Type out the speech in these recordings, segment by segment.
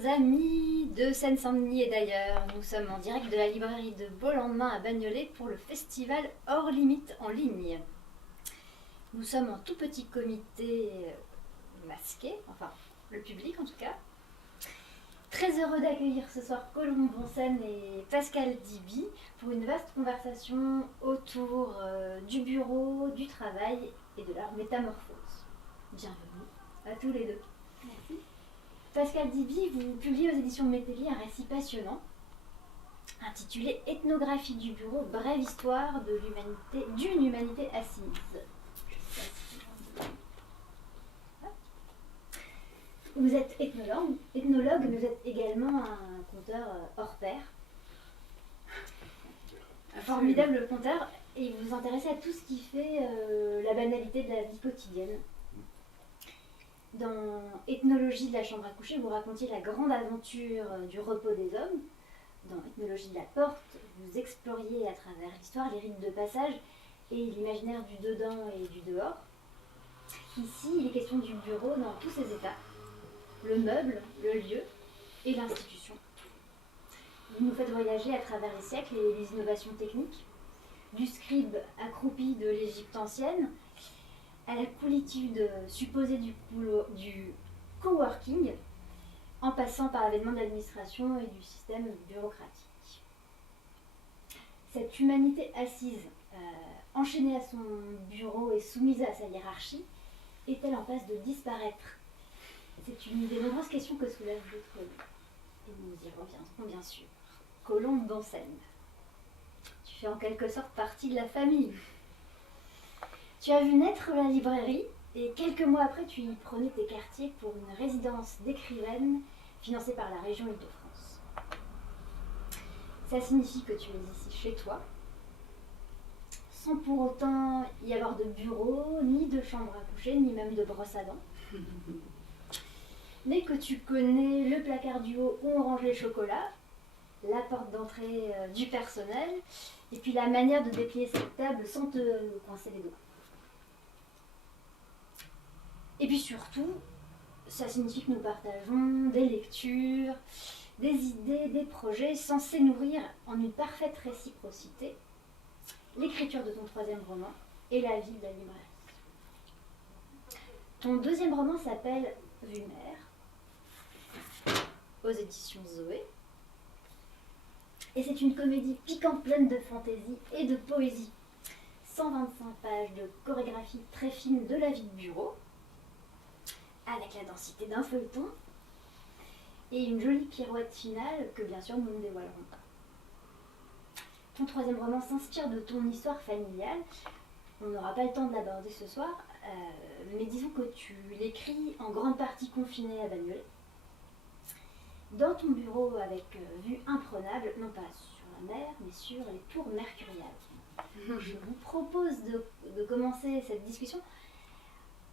Chers amis de Seine-Saint-Denis et d'ailleurs, nous sommes en direct de la librairie de Beau Lendemain à Bagnolet pour le festival Hors Limite en ligne. Nous sommes en tout petit comité masqué, enfin le public en tout cas. Très heureux d'accueillir ce soir Colombe Bonsen et Pascal Diby pour une vaste conversation autour du bureau, du travail et de leur métamorphose. Bienvenue à tous les deux. Merci. Pascal Diby, vous publiez aux éditions Métellier un récit passionnant intitulé Ethnographie du bureau, brève histoire de l'humanité, d'une humanité assise. Vous êtes ethnologue, mais vous êtes également un conteur hors pair. Un formidable conteur, et vous vous intéressez à tout ce qui fait la banalité de la vie quotidienne. Dans Ethnologie de la chambre à coucher, vous racontiez la grande aventure du repos des hommes. Dans Ethnologie de la porte, vous exploriez à travers l'histoire les rites de passage et l'imaginaire du dedans et du dehors. Ici, il est question du bureau dans tous ses états. Le meuble, le lieu et l'institution. Vous nous faites voyager à travers les siècles et les innovations techniques, du scribe accroupi de l'Égypte ancienne à la coolitude supposée du coworking, en passant par l'avènement de l'administration et du système bureaucratique. Cette humanité assise, enchaînée à son bureau et soumise à sa hiérarchie, est-elle en passe de disparaître ? C'est une des nombreuses questions que soulève votre livre. Et nous y reviendrons bien sûr. Colombe Bonsen, tu fais en quelque sorte partie de la famille. Tu as vu naître la librairie et quelques mois après, tu y prenais tes quartiers pour une résidence d'écrivaine financée par la région Île-de-France. Ça signifie que tu es ici chez toi, sans pour autant y avoir de bureau, ni de chambre à coucher, ni même de brosse à dents. Mais que tu connais le placard du haut où on range les chocolats, la porte d'entrée du personnel, et puis la manière de déplier cette table sans te coincer les doigts. Et puis surtout, ça signifie que nous partageons des lectures, des idées, des projets censés nourrir en une parfaite réciprocité l'écriture de ton troisième roman et la vie de la librairie. Ton deuxième roman s'appelle Vumer, aux éditions Zoé. Et c'est une comédie piquante pleine de fantaisie et de poésie. 125 pages de chorégraphie très fine de la vie de bureau, avec la densité d'un feuilleton, et une jolie pirouette finale que bien sûr nous ne dévoilerons pas. Ton troisième roman s'inspire de ton histoire familiale. On n'aura pas le temps de l'aborder ce soir, mais disons que tu l'écris en grande partie confiné à Bagnolet, dans ton bureau avec vue imprenable, non pas sur la mer, mais sur les tours mercuriales. Je vous propose de commencer cette discussion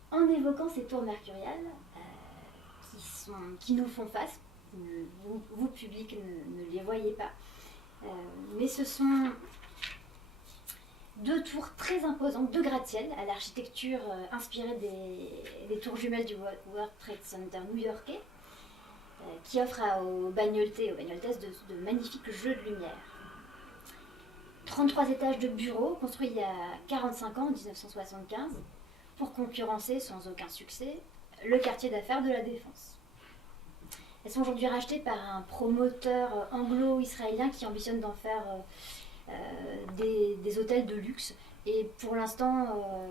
en évoquant ces tours mercuriales qui nous font face. Vous public, ne les voyez pas. Mais ce sont deux tours très imposantes, deux gratte-ciel à l'architecture inspirée des tours jumelles du World Trade Center new-yorkais, qui offrent aux Bagnoltais et aux Bagnoltaises de magnifiques jeux de lumière. 33 étages de bureaux construits il y a 45 ans, en 1975, pour concurrencer sans aucun succès le quartier d'affaires de la Défense. Elles sont aujourd'hui rachetées par un promoteur anglo-israélien qui ambitionne d'en faire des hôtels de luxe. Et pour l'instant,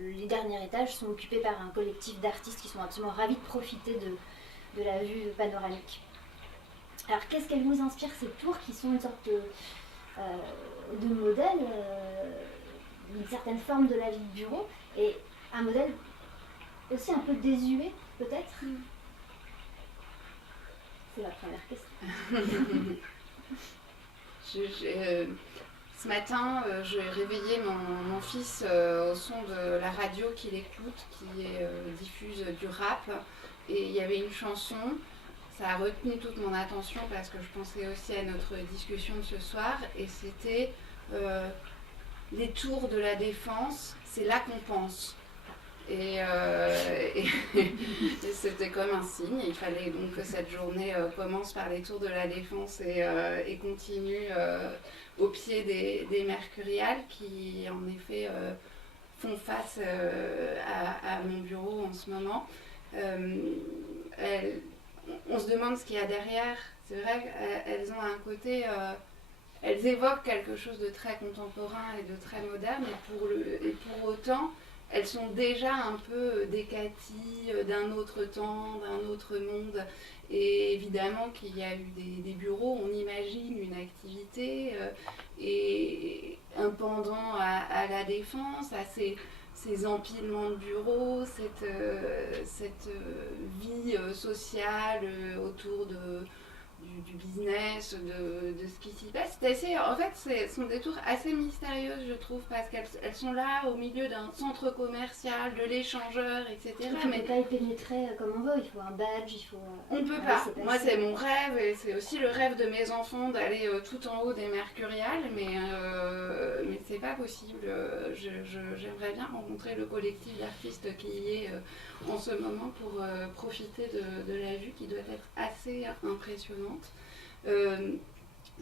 les derniers étages sont occupés par un collectif d'artistes qui sont absolument ravis de profiter de la vue panoramique. Alors qu'est-ce qu'elles nous inspirent, ces tours qui sont une sorte de modèle d'une certaine forme de la vie de bureau et un modèle aussi un peu désuet peut-être? C'est la première question. Ce matin, j'ai réveillé mon fils au son de la radio qu'il écoute, qui diffuse du rap. Et il y avait une chanson, ça a retenu toute mon attention parce que je pensais aussi à notre discussion de ce soir. Et c'était les tours de la Défense, c'est là qu'on pense. Et c'était comme un signe. Il fallait donc que cette journée commence par les tours de la Défense et continue au pied des Mercuriales qui, en effet, font face à mon bureau en ce moment. On se demande ce qu'il y a derrière. C'est vrai qu'elles ont un côté... elles évoquent quelque chose de très contemporain et de très moderne, et pour autant, elles sont déjà un peu décaties d'un autre temps, d'un autre monde. Et évidemment qu'il y a eu des bureaux, on imagine une activité et un pendant à la Défense, à ces empilements de bureaux, cette vie sociale autour du business, de ce qui s'y passe. En fait, ce sont des tours assez mystérieuses, je trouve, parce qu'elles sont là au milieu d'un centre commercial, de l'échangeur, etc. On ne peut pas y pénétrer comme on veut, il faut un badge, il faut... On ne peut pas. Moi, c'est mon rêve, et c'est aussi le rêve de mes enfants d'aller tout en haut des Mercuriales, mais c'est pas possible. J'aimerais bien rencontrer le collectif d'artistes qui y est en ce moment pour profiter de la vue qui doit être assez impressionnante.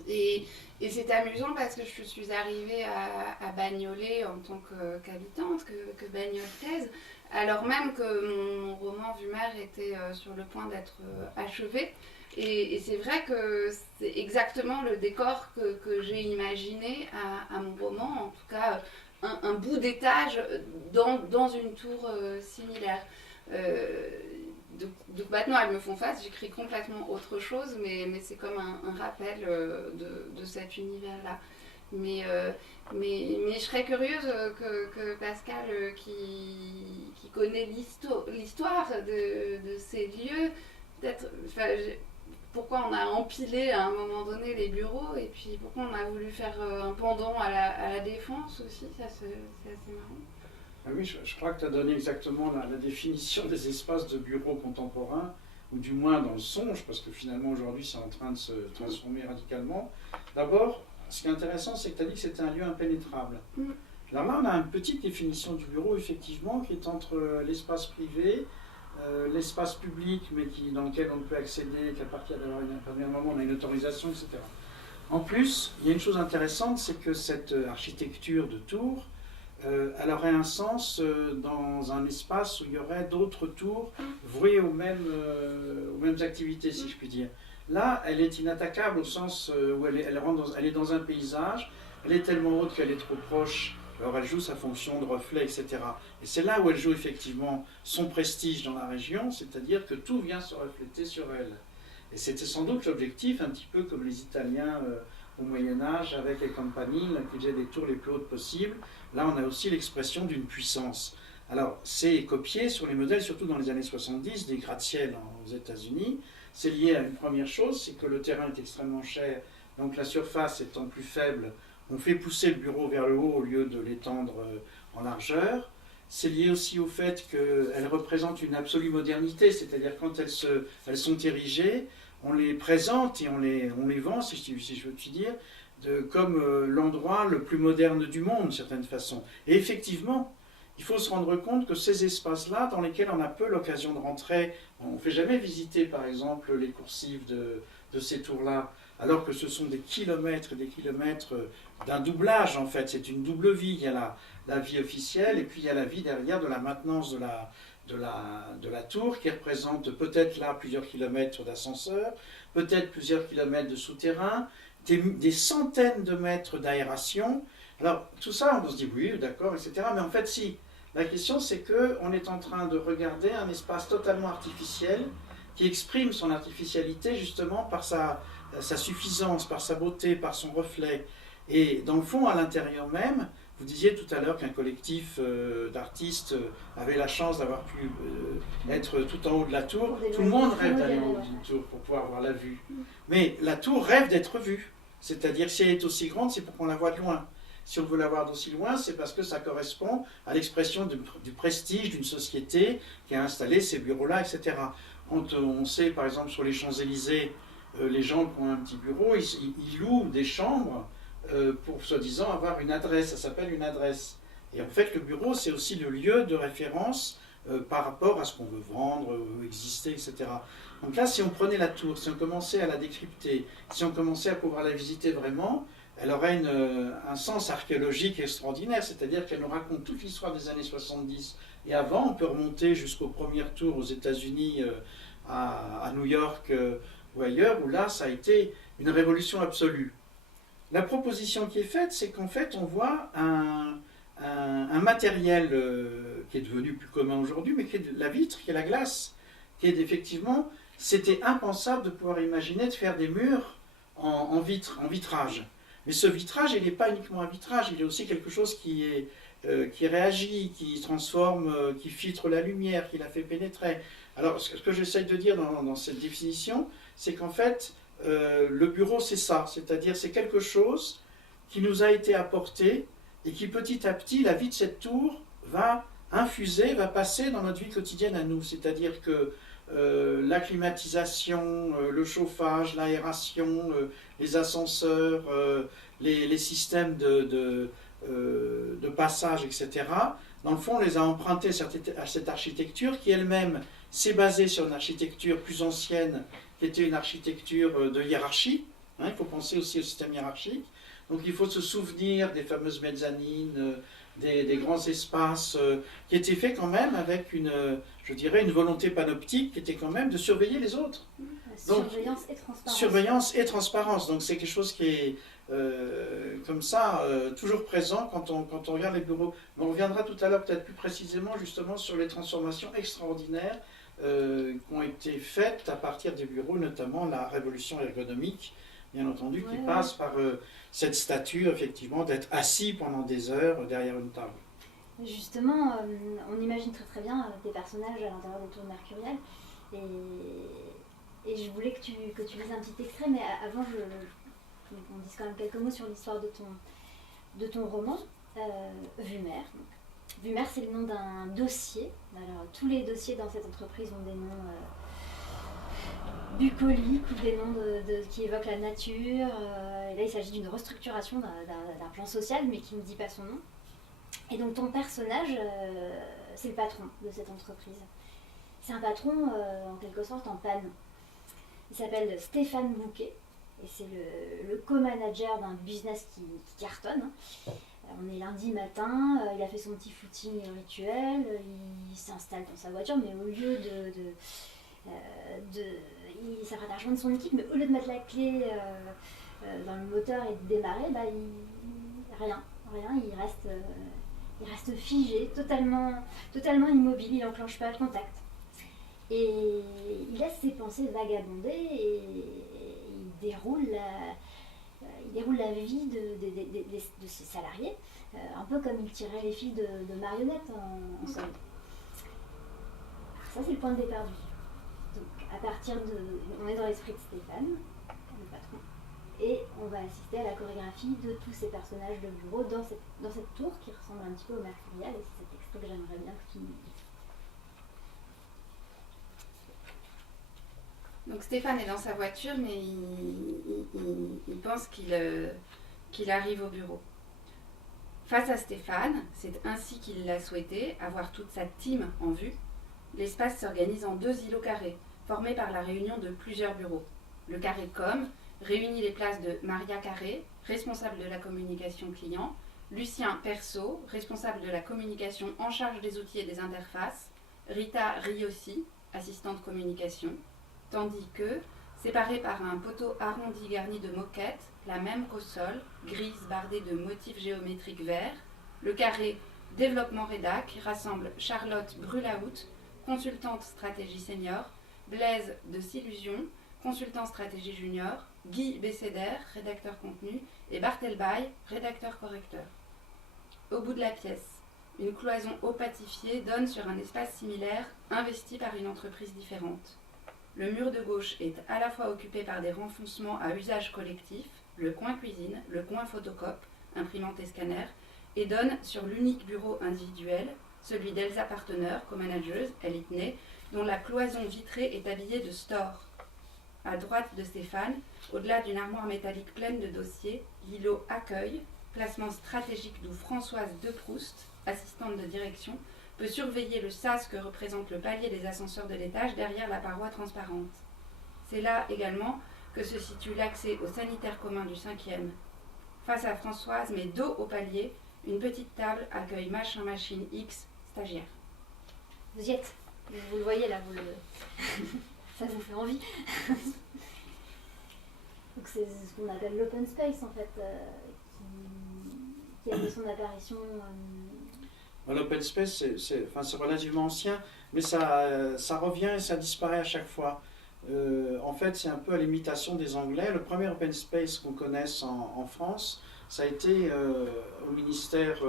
Et c'est amusant parce que je suis arrivée à Bagnolet en tant qu'habitante, que Bagnoles Thèse, alors même que mon roman Vumer était sur le point d'être achevé. Et c'est vrai que c'est exactement le décor que j'ai imaginé à mon roman, en tout cas un bout d'étage dans une tour similaire. Donc maintenant elles me font face, j'écris complètement autre chose, mais c'est comme un rappel de cet univers-là. Mais je serais curieuse que Pascal, qui connaît l'histoire de ces lieux, peut-être, pourquoi on a empilé à un moment donné les bureaux, et puis pourquoi on a voulu faire un pendant à la Défense aussi, ça c'est assez marrant. Ah oui, je crois que tu as donné exactement la définition des espaces de bureaux contemporains, ou du moins dans le songe, parce que finalement aujourd'hui c'est en train de se transformer radicalement. D'abord, ce qui est intéressant, c'est que tu as dit que c'était un lieu impénétrable. Alors là, on a une petite définition du bureau, effectivement, qui est entre l'espace privé, l'espace public, mais dans lequel on ne peut accéder qu'à partir d'un moment, on a une autorisation, etc. En plus, il y a une chose intéressante, c'est que cette architecture de tours, elle aurait un sens dans un espace où il y aurait d'autres tours vouées aux mêmes activités, si je puis dire. Là, elle est inattaquable au sens où elle est dans un paysage, elle est tellement haute qu'elle est trop proche, alors elle joue sa fonction de reflet, etc. Et c'est là où elle joue effectivement son prestige dans la région, c'est-à-dire que tout vient se refléter sur elle. Et c'était sans doute l'objectif, un petit peu comme les Italiens au Moyen-Âge, avec les campanili, qui faisaient des tours les plus hautes possibles. Là, on a aussi l'expression d'une puissance. Alors, c'est copié sur les modèles, surtout dans les années 70, des gratte-ciel aux États-Unis. C'est lié à une première chose, c'est que le terrain est extrêmement cher, donc la surface étant plus faible, on fait pousser le bureau vers le haut au lieu de l'étendre en largeur. C'est lié aussi au fait qu'elles représentent une absolue modernité, c'est-à-dire quand elles sont érigées, on les présente et on les vend, si je veux te dire, comme l'endroit le plus moderne du monde, d'une certaine façon. Et effectivement, il faut se rendre compte que ces espaces-là, dans lesquels on a peu l'occasion de rentrer, on ne fait jamais visiter, par exemple, les coursives de ces tours-là, alors que ce sont des kilomètres et des kilomètres d'un doublage, en fait. C'est une double vie. Il y a la vie officielle et puis il y a la vie derrière de la maintenance de la tour, qui représente peut-être là plusieurs kilomètres d'ascenseur, peut-être plusieurs kilomètres de souterrain, des centaines de mètres d'aération. Alors tout ça, on se dit oui, d'accord, etc. Mais en fait, si. La question, c'est qu'on est en train de regarder un espace totalement artificiel qui exprime son artificialité justement par sa suffisance, par sa beauté, par son reflet. Et dans le fond, à l'intérieur même, vous disiez tout à l'heure qu'un collectif d'artistes avait la chance d'avoir pu être tout en haut de la tour. Tout le monde rêve d'aller en haut d'une tour pour pouvoir voir la vue. Mais la tour rêve d'être vue. C'est-à-dire que si elle est aussi grande, c'est pour qu'on la voit de loin. Si on veut la voir d'aussi loin, c'est parce que ça correspond à l'expression du prestige d'une société qui a installé ces bureaux-là, etc. On sait, par exemple, sur les Champs-Élysées, les gens qui ont un petit bureau, ils louent des chambres pour, soi-disant, avoir une adresse. Ça s'appelle une adresse. Et en fait, le bureau, c'est aussi le lieu de référence par rapport à ce qu'on veut vendre, exister, etc. Donc là, si on prenait la tour, si on commençait à la décrypter, si on commençait à pouvoir la visiter vraiment, elle aurait un sens archéologique extraordinaire, c'est-à-dire qu'elle nous raconte toute l'histoire des années 70 et avant. On peut remonter jusqu'aux premières tours aux États-Unis, à New York ou ailleurs, où là, ça a été une révolution absolue. La proposition qui est faite, c'est qu'en fait, on voit un matériel qui est devenu plus commun aujourd'hui, mais qui est la vitre, qui est la glace, qui est effectivement, c'était impensable de pouvoir imaginer de faire des murs en vitrage. Mais ce vitrage, il n'est pas uniquement un vitrage, il est aussi quelque chose qui réagit, qui transforme, qui filtre la lumière, qui la fait pénétrer. Alors, ce que j'essaie de dire dans cette définition, c'est qu'en fait, le bureau, c'est ça, c'est-à-dire c'est quelque chose qui nous a été apporté et qui petit à petit, la vie de cette tour va infuser, va passer dans notre vie quotidienne à nous. C'est-à-dire que la climatisation, le chauffage, l'aération, les ascenseurs, les systèmes de passage, etc., dans le fond, on les a empruntés à cette architecture qui elle-même s'est basée sur une architecture plus ancienne, qui était une architecture de hiérarchie. Hein, il faut penser aussi au système hiérarchique. Donc il faut se souvenir des fameuses mezzanines, des grands espaces qui étaient faits quand même avec je dirais, une volonté panoptique qui était quand même de surveiller les autres. Donc, surveillance et transparence. Surveillance et transparence. Donc c'est quelque chose qui est comme ça, toujours présent quand on regarde les bureaux. Mais on reviendra tout à l'heure peut-être plus précisément justement sur les transformations extraordinaires qui ont été faites à partir des bureaux, notamment la révolution ergonomique, bien entendu, qui passe par cette statue, effectivement, d'être assis pendant des heures derrière une table. Justement, on imagine très très bien des personnages à l'intérieur des tours mercuriales, et je voulais que tu lises un petit extrait, mais avant, on dise quand même quelques mots sur l'histoire de ton roman, Vumer. Vumer, c'est le nom d'un dossier. Alors, tous les dossiers dans cette entreprise ont des noms bucoliques ou des noms qui évoquent la nature. Et là, il s'agit d'une restructuration d'un plan social, mais qui ne dit pas son nom. Et donc, ton personnage, c'est le patron de cette entreprise. C'est un patron, en quelque sorte, en panne. Il s'appelle Stéphane Bouquet, et c'est le co-manager d'un business qui cartonne. On est lundi matin, il a fait son petit footing rituel, il s'installe dans sa voiture, mais au lieu il s'apprête à rejoindre son équipe, mais au lieu de mettre la clé dans le moteur et de démarrer, rien, il reste figé, totalement immobile, il n'enclenche pas le contact. Et il laisse ses pensées vagabonder et il déroule la vie de ses salariés, un peu comme il tirait les fils de marionnettes en somme. Ça, c'est le point de départ du livre. Donc, on est dans l'esprit de Stéphane, le patron, et on va assister à la chorégraphie de tous ces personnages de bureau dans cette tour qui ressemble un petit peu au Mercurial, et c'est cet extrait que j'aimerais bien que tu nous dises. Donc Stéphane est dans sa voiture, mais il pense qu'il arrive au bureau. Face à Stéphane, c'est ainsi qu'il l'a souhaité, avoir toute sa team en vue. L'espace s'organise en 2 îlots carrés, formés par la réunion de plusieurs bureaux. Le carré com réunit les places de Maria Carré, responsable de la communication client, Lucien Perso, responsable de la communication en charge des outils et des interfaces, Rita Riossi, assistante communication, tandis que, séparés par un poteau arrondi garni de moquettes, la même qu'au sol, grise bardée de motifs géométriques verts, le carré développement rédac rassemble Charlotte Brulaout, consultante stratégie senior, Blaise de Sillusion, consultant stratégie junior, Guy Besséder, rédacteur contenu, et Bartel Bay, rédacteur correcteur. Au bout de la pièce, une cloison opatifiée donne sur un espace similaire investi par une entreprise différente. Le mur de gauche est à la fois occupé par des renfoncements à usage collectif, le coin cuisine, le coin photocope, imprimante et scanner, et donne sur l'unique bureau individuel, celui d'Elsa Partener, co-manageuse, Elite Ney, dont la cloison vitrée est habillée de store. À droite de Stéphane, au-delà d'une armoire métallique pleine de dossiers, l'îlot accueil, placement stratégique d'où Françoise de Proust, assistante de direction, peut surveiller le sas que représente le palier des ascenseurs de l'étage derrière la paroi transparente. C'est là également que se situe l'accès au sanitaire commun du 5e. Face à Françoise, mais dos au palier, une petite table accueille Machin Machine X, stagiaire. Vous y êtes. Vous le voyez là, ça vous fait envie. Donc c'est ce qu'on appelle l'open space en fait, qui a fait son apparition. L'open space, c'est relativement ancien, mais ça revient et ça disparaît à chaque fois. En fait, c'est un peu à l'imitation des Anglais. Le premier open space qu'on connaisse en France, ça a été au ministère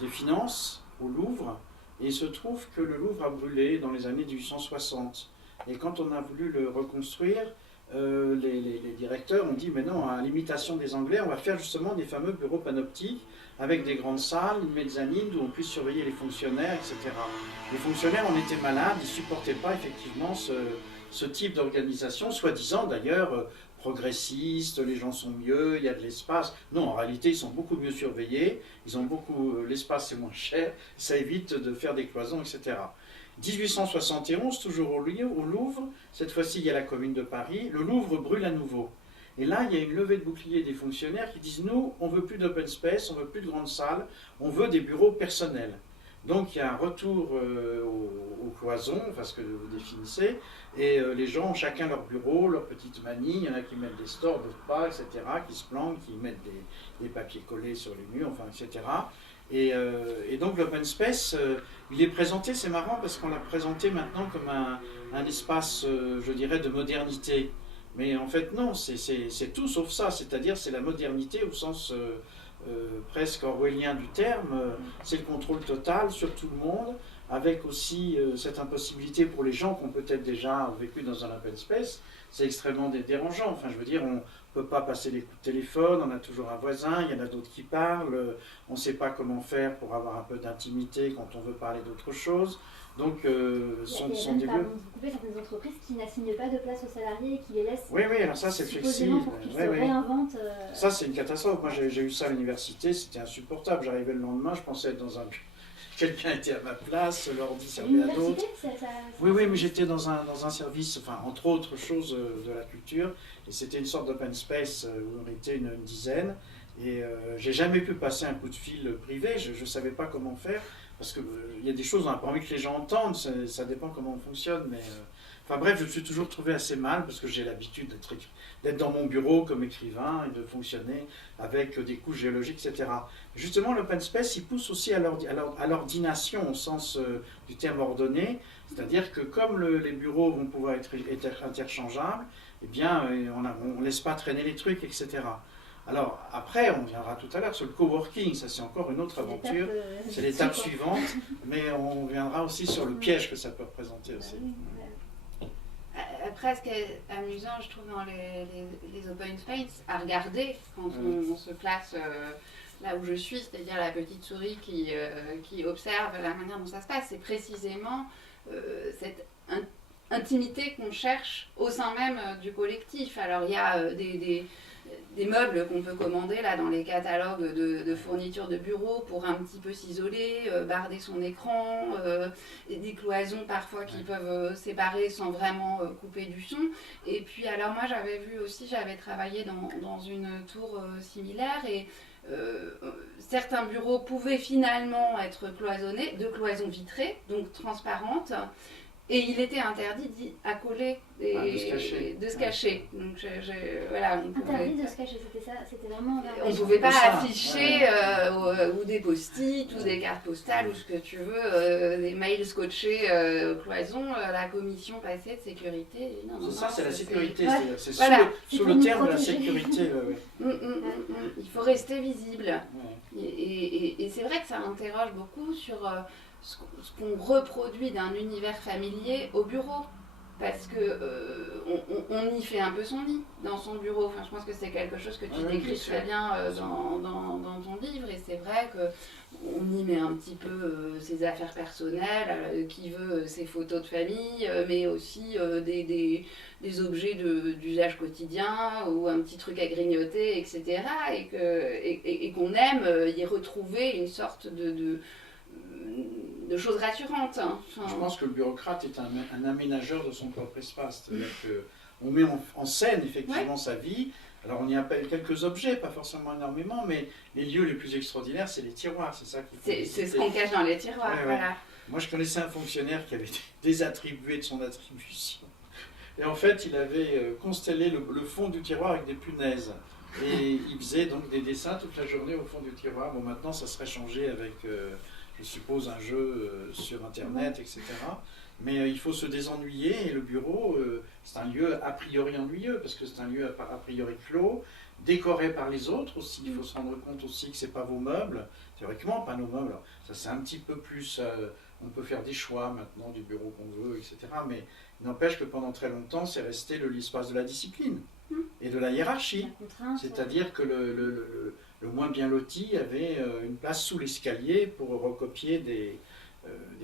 des Finances, au Louvre. Et il se trouve que le Louvre a brûlé dans les années 1860. Et quand on a voulu le reconstruire, les directeurs ont dit, mais non, à l'imitation des Anglais, on va faire justement des fameux bureaux panoptiques avec des grandes salles, une mezzanine où on puisse surveiller les fonctionnaires, etc. Les fonctionnaires en étaient malades, ils ne supportaient pas effectivement ce type d'organisation, soi-disant d'ailleurs progressiste, les gens sont mieux, il y a de l'espace. Non, en réalité, ils sont beaucoup mieux surveillés, l'espace est moins cher, ça évite de faire des cloisons, etc. 1871, toujours au Louvre, cette fois-ci il y a la Commune de Paris, le Louvre brûle à nouveau. Et là, il y a une levée de bouclier des fonctionnaires qui disent « Nous, on ne veut plus d'open space, on ne veut plus de grandes salles, on veut des bureaux personnels. » Donc il y a un retour aux cloisons, enfin ce que vous définissez, et les gens ont chacun leur bureau, leur petite manie, il y en a qui mettent des stores, d'autres pas, etc., qui se planquent, qui mettent des papiers collés sur les murs, enfin, etc. Et donc l'open space, il est présenté, c'est marrant parce qu'on l'a présenté maintenant comme un espace, je dirais, de modernité. Mais en fait non, c'est tout sauf ça, c'est-à-dire c'est la modernité au sens presque orwellien du terme, c'est le contrôle total sur tout le monde, avec aussi cette impossibilité pour les gens qui ont peut-être déjà vécu dans un open space, c'est extrêmement dérangeant. Enfin, je veux dire, on ne peut pas passer des coups de téléphone, on a toujours un voisin, il y en a d'autres qui parlent, on ne sait pas comment faire pour avoir un peu d'intimité quand on veut parler d'autre chose. Donc, sont des lieux. Vous coupez certaines entreprises qui n'assignent pas de place aux salariés et qui les laissent. Oui, alors ça c'est flexible. Pour qu'ils se réinventent. Ça c'est une catastrophe. Moi j'ai eu ça à l'université, c'était insupportable. J'arrivais le lendemain, je pensais être dans un. Quelqu'un était à ma place, l'ordi servait à d'autres. Oui, mais j'étais dans un service, enfin entre autres choses de la culture, et c'était une sorte d'open space où on était une dizaine. Et j'ai jamais pu passer un coup de fil privé, je ne savais pas comment faire. Parce qu'il y a des choses, on n'a pas envie que les gens entendent, ça dépend comment on fonctionne. Mais, enfin bref, je me suis toujours trouvé assez mal parce que j'ai l'habitude d'être dans mon bureau comme écrivain et de fonctionner avec des couches géologiques, etc. Justement, l'open space, il pousse aussi à l'ordination au sens du terme ordonné. C'est-à-dire que comme les bureaux vont pouvoir être interchangeables, eh bien, on ne laisse pas traîner les trucs, etc. Alors après, on viendra tout à l'heure sur le coworking, ça c'est encore une autre aventure, c'est l'étape suivante, mais on viendra aussi sur le piège que ça peut représenter aussi. Après, ce qui est amusant, je trouve, dans les open space, à regarder quand on se place là où je suis, c'est-à-dire la petite souris qui observe la manière dont ça se passe, c'est précisément cette intimité qu'on cherche au sein même du collectif. Alors il y a des meubles qu'on peut commander là dans les catalogues de fournitures de bureau pour un petit peu s'isoler, barder son écran, des cloisons parfois qui peuvent séparer sans vraiment couper du son. Et puis alors moi j'avais travaillé dans une tour similaire et certains bureaux pouvaient finalement être cloisonnés, de cloisons vitrées, donc transparentes. Et il était interdit à coller de se cacher. Donc voilà, on pouvait... Interdit de se cacher, c'était ça, c'était vraiment... On ne pouvait pas afficher ou des post-it ou des cartes postales ou ce que tu veux, des mails scotchés cloison, la commission passée de sécurité. C'est ça, c'est la sécurité, c'est sous le terme de la sécurité. Il faut rester visible. Et c'est vrai que ça interroge beaucoup sur... ce qu'on reproduit d'un univers familier au bureau. parce que on y fait un peu son lit dans son bureau. Enfin, je pense que c'est quelque chose que tu décris très bien dans ton livre, et c'est vrai qu'on y met un petit peu ses affaires personnelles, qui veut ses photos de famille, mais aussi des objets d'usage quotidien ou un petit truc à grignoter, etc. Et qu'on aime y retrouver une sorte de choses rassurantes. Enfin, je pense que le bureaucrate est un aménageur de son propre espace. C'est-à-dire qu'on met en scène effectivement sa vie. Alors on y appelle quelques objets, pas forcément énormément, mais les lieux les plus extraordinaires, c'est les tiroirs. C'est ça qu'il faut c'est ce qu'on cache dans les tiroirs. Voilà. Moi je connaissais un fonctionnaire qui avait désattribué de son attribution. Et en fait, il avait constellé le fond du tiroir avec des punaises. Et il faisait donc des dessins toute la journée au fond du tiroir. Bon, maintenant, ça serait changé avec, je suppose, un jeu sur Internet, etc. Mais il faut se désennuyer. Et le bureau, c'est un lieu a priori ennuyeux, parce que c'est un lieu a priori clos, décoré par les autres aussi. Il faut se rendre compte aussi que ce n'est pas vos meubles. Théoriquement, pas nos meubles. Alors, ça, c'est un petit peu plus... on peut faire des choix maintenant du bureau qu'on veut, etc. Mais il n'empêche que pendant très longtemps, c'est resté l'espace de la discipline et de la hiérarchie. C'est-à-dire que le moins bien loti avait une place sous l'escalier pour recopier des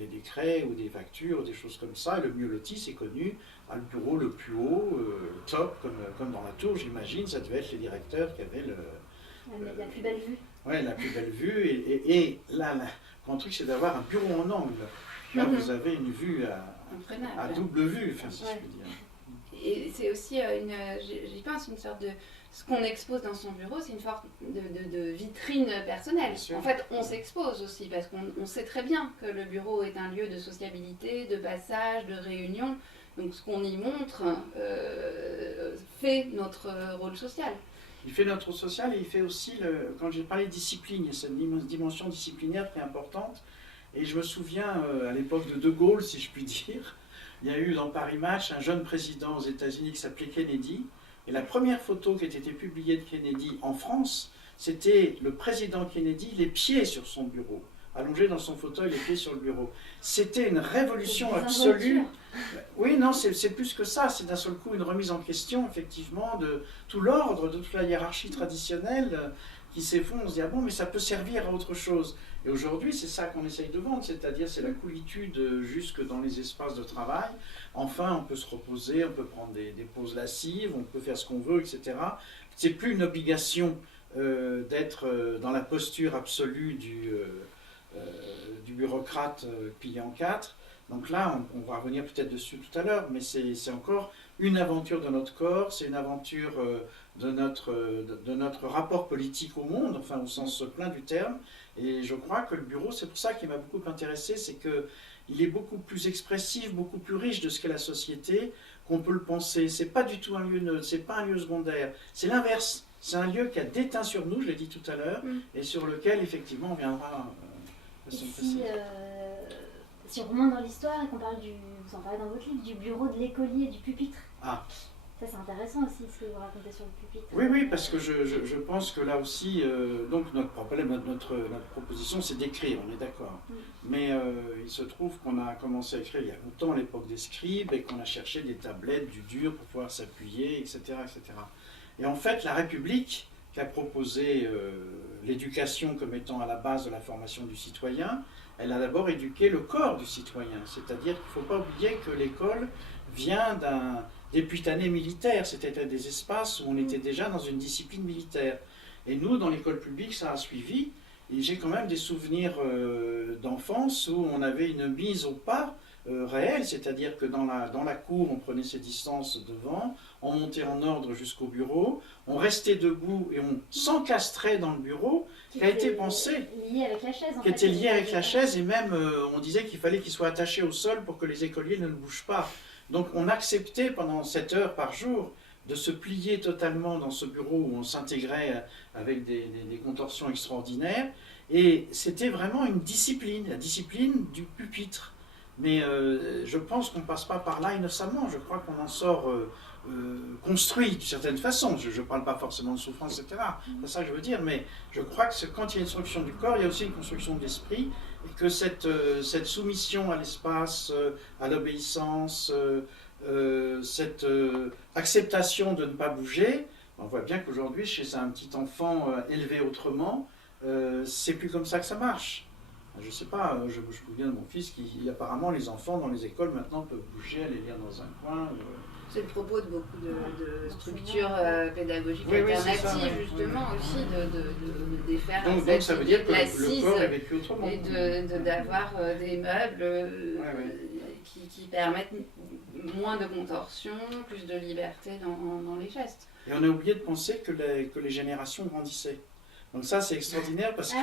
décrets ou des factures, des choses comme ça. Et le mieux loti, c'est connu, à le bureau le plus haut, top, comme dans la tour, j'imagine. Ça devait être les directeurs qui avaient la plus belle vue. Oui, la plus belle vue. Et là, le grand truc, c'est d'avoir un bureau en angle. Là, vous avez une vue à double vue, enfin, si je puis dire. Et c'est aussi, j'y pense, une sorte de... Ce qu'on expose dans son bureau, c'est une sorte de vitrine personnelle. En fait, on s'expose aussi, parce qu'on sait très bien que le bureau est un lieu de sociabilité, de passage, de réunion. Donc ce qu'on y montre fait notre rôle social. Il fait notre rôle social, et il fait aussi, quand j'ai parlé de discipline, il y a cette dimension disciplinaire très importante. Et je me souviens, à l'époque de De Gaulle, si je puis dire, il y a eu dans Paris Match un jeune président aux États-Unis qui s'appelait Kennedy. Et la première photo qui a été publiée de Kennedy en France, c'était le président Kennedy, les pieds sur son bureau, allongé dans son fauteuil, les pieds sur le bureau. C'était une révolution absolue. Oui, non, c'est plus que ça. C'est d'un seul coup une remise en question, effectivement, de tout l'ordre, de toute la hiérarchie traditionnelle qui s'effondre. On se dit, ah bon, mais ça peut servir à autre chose. Et aujourd'hui, c'est ça qu'on essaye de vendre, c'est-à-dire c'est la coolitude jusque dans les espaces de travail. Enfin, on peut se reposer, on peut prendre des pauses lascives, on peut faire ce qu'on veut, etc. C'est plus une obligation d'être dans la posture absolue du bureaucrate plié en quatre. Donc là, on va revenir peut-être dessus tout à l'heure, mais c'est encore une aventure de notre corps, c'est une aventure de notre rapport politique au monde, enfin au sens plein du terme. Et je crois que le bureau, c'est pour ça qu'il m'a beaucoup intéressé, c'est qu'il est beaucoup plus expressif, beaucoup plus riche de ce qu'est la société qu'on peut le penser. C'est pas du tout un lieu neutre, c'est pas un lieu secondaire, c'est l'inverse. C'est un lieu qui a déteint sur nous, je l'ai dit tout à l'heure, et sur lequel effectivement on viendra si on remonte dans l'histoire et qu'on parle vous en parlez dans votre livre, du bureau de l'écolier, du pupitre. Ah. Ça c'est intéressant aussi ce que vous racontez sur le pupitre. Oui, parce que je pense que là aussi, donc notre proposition c'est d'écrire, on est d'accord. Mais il se trouve qu'on a commencé à écrire il y a longtemps, à l'époque des scribes, et qu'on a cherché des tablettes, du dur pour pouvoir s'appuyer, etc., etc. Et en fait, la République, qui a proposé l'éducation comme étant à la base de la formation du citoyen, elle a d'abord éduqué le corps du citoyen. C'est-à-dire qu'il ne faut pas oublier que l'école vient des putanés militaires. C'était des espaces où on était déjà dans une discipline militaire. Et nous, dans l'école publique, ça a suivi. Et j'ai quand même des souvenirs d'enfance où on avait une mise au pas réelle, c'est-à-dire que dans la cour, on prenait ses distances devant, on montait en ordre jusqu'au bureau, on restait debout et on s'encastrait dans le bureau, qui a été pensé, lié avec la chaise, qui était lié avec la chaise, et même on disait qu'il fallait qu'il soit attaché au sol pour que les écoliers ne le bougent pas. Donc on acceptait pendant 7 heures par jour de se plier totalement dans ce bureau où on s'intégrait avec des contorsions extraordinaires, et c'était vraiment une discipline, la discipline du pupitre. Mais je pense qu'on ne passe pas par là innocemment, je crois qu'on en sort construit d'une certaine façon. Je ne parle pas forcément de souffrance, etc. C'est ça que je veux dire, mais je crois que quand il y a une construction du corps, il y a aussi une construction de l'esprit, et que cette soumission à l'espace, à l'obéissance, cette acceptation de ne pas bouger. On voit bien qu'aujourd'hui, chez un petit enfant élevé autrement, c'est plus comme ça que ça marche. Je ne sais pas, je me souviens de mon fils qui, apparemment, les enfants dans les écoles maintenant peuvent bouger, aller lire dans un coin. C'est le propos de beaucoup de structures pédagogiques Oui, alternatives, ça, oui. justement, aussi, de défaire donc ça veut dire que le l'assise corps est vécu autrement. et d'avoir des meubles qui permettent moins de contorsion, plus de liberté dans les gestes. Et on a oublié de penser que les générations grandissaient. Donc ça, c'est extraordinaire parce que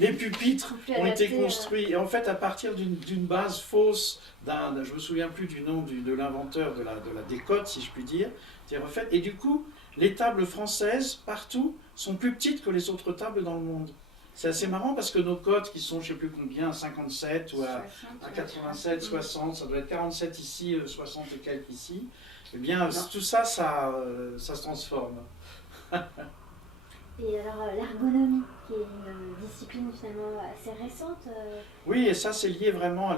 les pupitres ont été construits. Et en fait, à partir d'une base fausse, je ne me souviens plus du nom de l'inventeur de la décote, si je puis dire, qui est refaite. Et du coup, les tables françaises, partout, sont plus petites que les autres tables dans le monde. C'est assez marrant parce que nos cotes, qui sont, je ne sais plus combien, à 57 ou à 87, 60, ça doit être 47 ici, 60 et quelques ici, eh bien, tout ça, ça se transforme. Et alors l'ergonomie, qui est une discipline finalement assez récente. Oui, et ça c'est lié vraiment,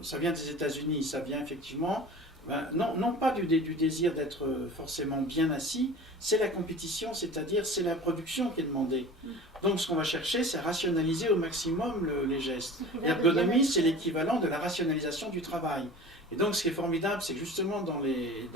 ça vient des États-Unis, ça vient effectivement, non pas du désir d'être forcément bien assis, c'est la compétition, c'est-à-dire c'est la production qui est demandée. Donc ce qu'on va chercher, c'est rationaliser au maximum les gestes. L'ergonomie, c'est l'équivalent de la rationalisation du travail. Et donc ce qui est formidable, c'est que justement dans les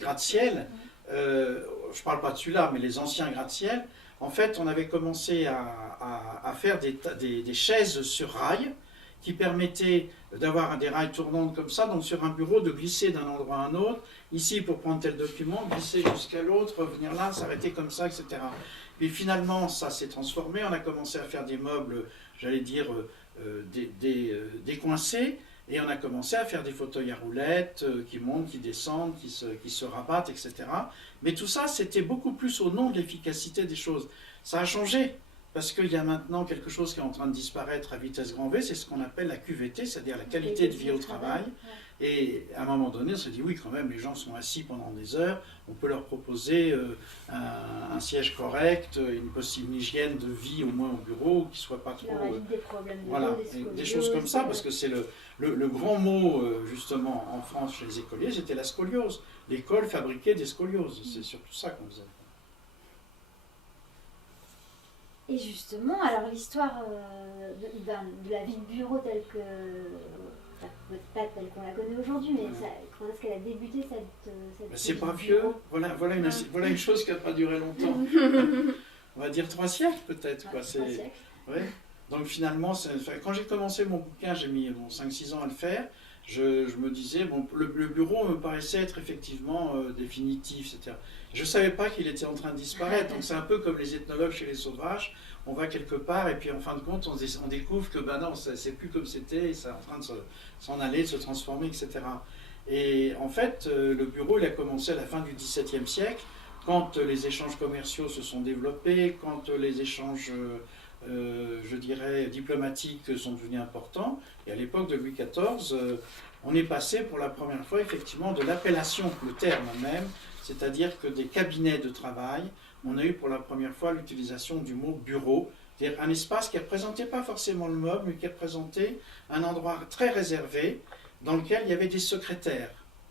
gratte-ciel, je ne parle pas de celui-là, mais les anciens gratte-ciel, en fait, on avait commencé à faire des chaises sur rails qui permettaient d'avoir des rails tournantes comme ça, donc sur un bureau, de glisser d'un endroit à un autre, ici pour prendre tel document, glisser jusqu'à l'autre, revenir là, s'arrêter comme ça, etc. Puis finalement, ça s'est transformé, on a commencé à faire des meubles, j'allais dire, décoincés, et on a commencé à faire des fauteuils à roulettes qui montent, qui descendent, qui se rabattent, etc. Mais tout ça, c'était beaucoup plus au nom de l'efficacité des choses. Ça a changé, parce qu'il y a maintenant quelque chose qui est en train de disparaître à vitesse grand V, c'est ce qu'on appelle la QVT, c'est-à-dire la qualité de vie au travail. Et à un moment donné, on se dit, oui, quand même, les gens sont assis pendant des heures, on peut leur proposer un siège correct, une hygiène de vie au moins au bureau, qui ne soit pas trop... des problèmes de voilà, dos, des choses comme ça, parce que c'est le grand mot, justement, en France, chez les écoliers, c'était la scoliose. L'école fabriquait des scolioses, c'est surtout ça qu'on faisait. Et justement, alors l'histoire de la vie de bureau telle que... peut-être pas telle qu'on la connaît aujourd'hui, mais quand est-ce qu'elle a débuté cette c'est pas vieux, voilà une chose qui n'a pas duré longtemps. On va dire 3 siècles peut-être. 3 siècles. Ouais. Donc finalement, quand j'ai commencé mon bouquin, j'ai mis 5-6 ans à le faire, je me disais, bon, le bureau me paraissait être effectivement définitif, etc. Je ne savais pas qu'il était en train de disparaître, donc c'est un peu comme les ethnologues chez les sauvages, on va quelque part et puis en fin de compte on découvre que non, c'est plus comme c'était, et c'est en train de s'en aller, de se transformer, etc. Et en fait, le bureau il a commencé à la fin du XVIIe siècle, quand les échanges commerciaux se sont développés, quand les échanges, je dirais, diplomatiques sont devenus importants, et à l'époque de Louis XIV, on est passé pour la première fois effectivement de l'appellation, le terme même, c'est-à-dire que des cabinets de travail, on a eu pour la première fois l'utilisation du mot bureau, c'est-à-dire un espace qui ne représentait pas forcément le meuble, mais qui représentait un endroit très réservé dans lequel il y avait des secrétaires.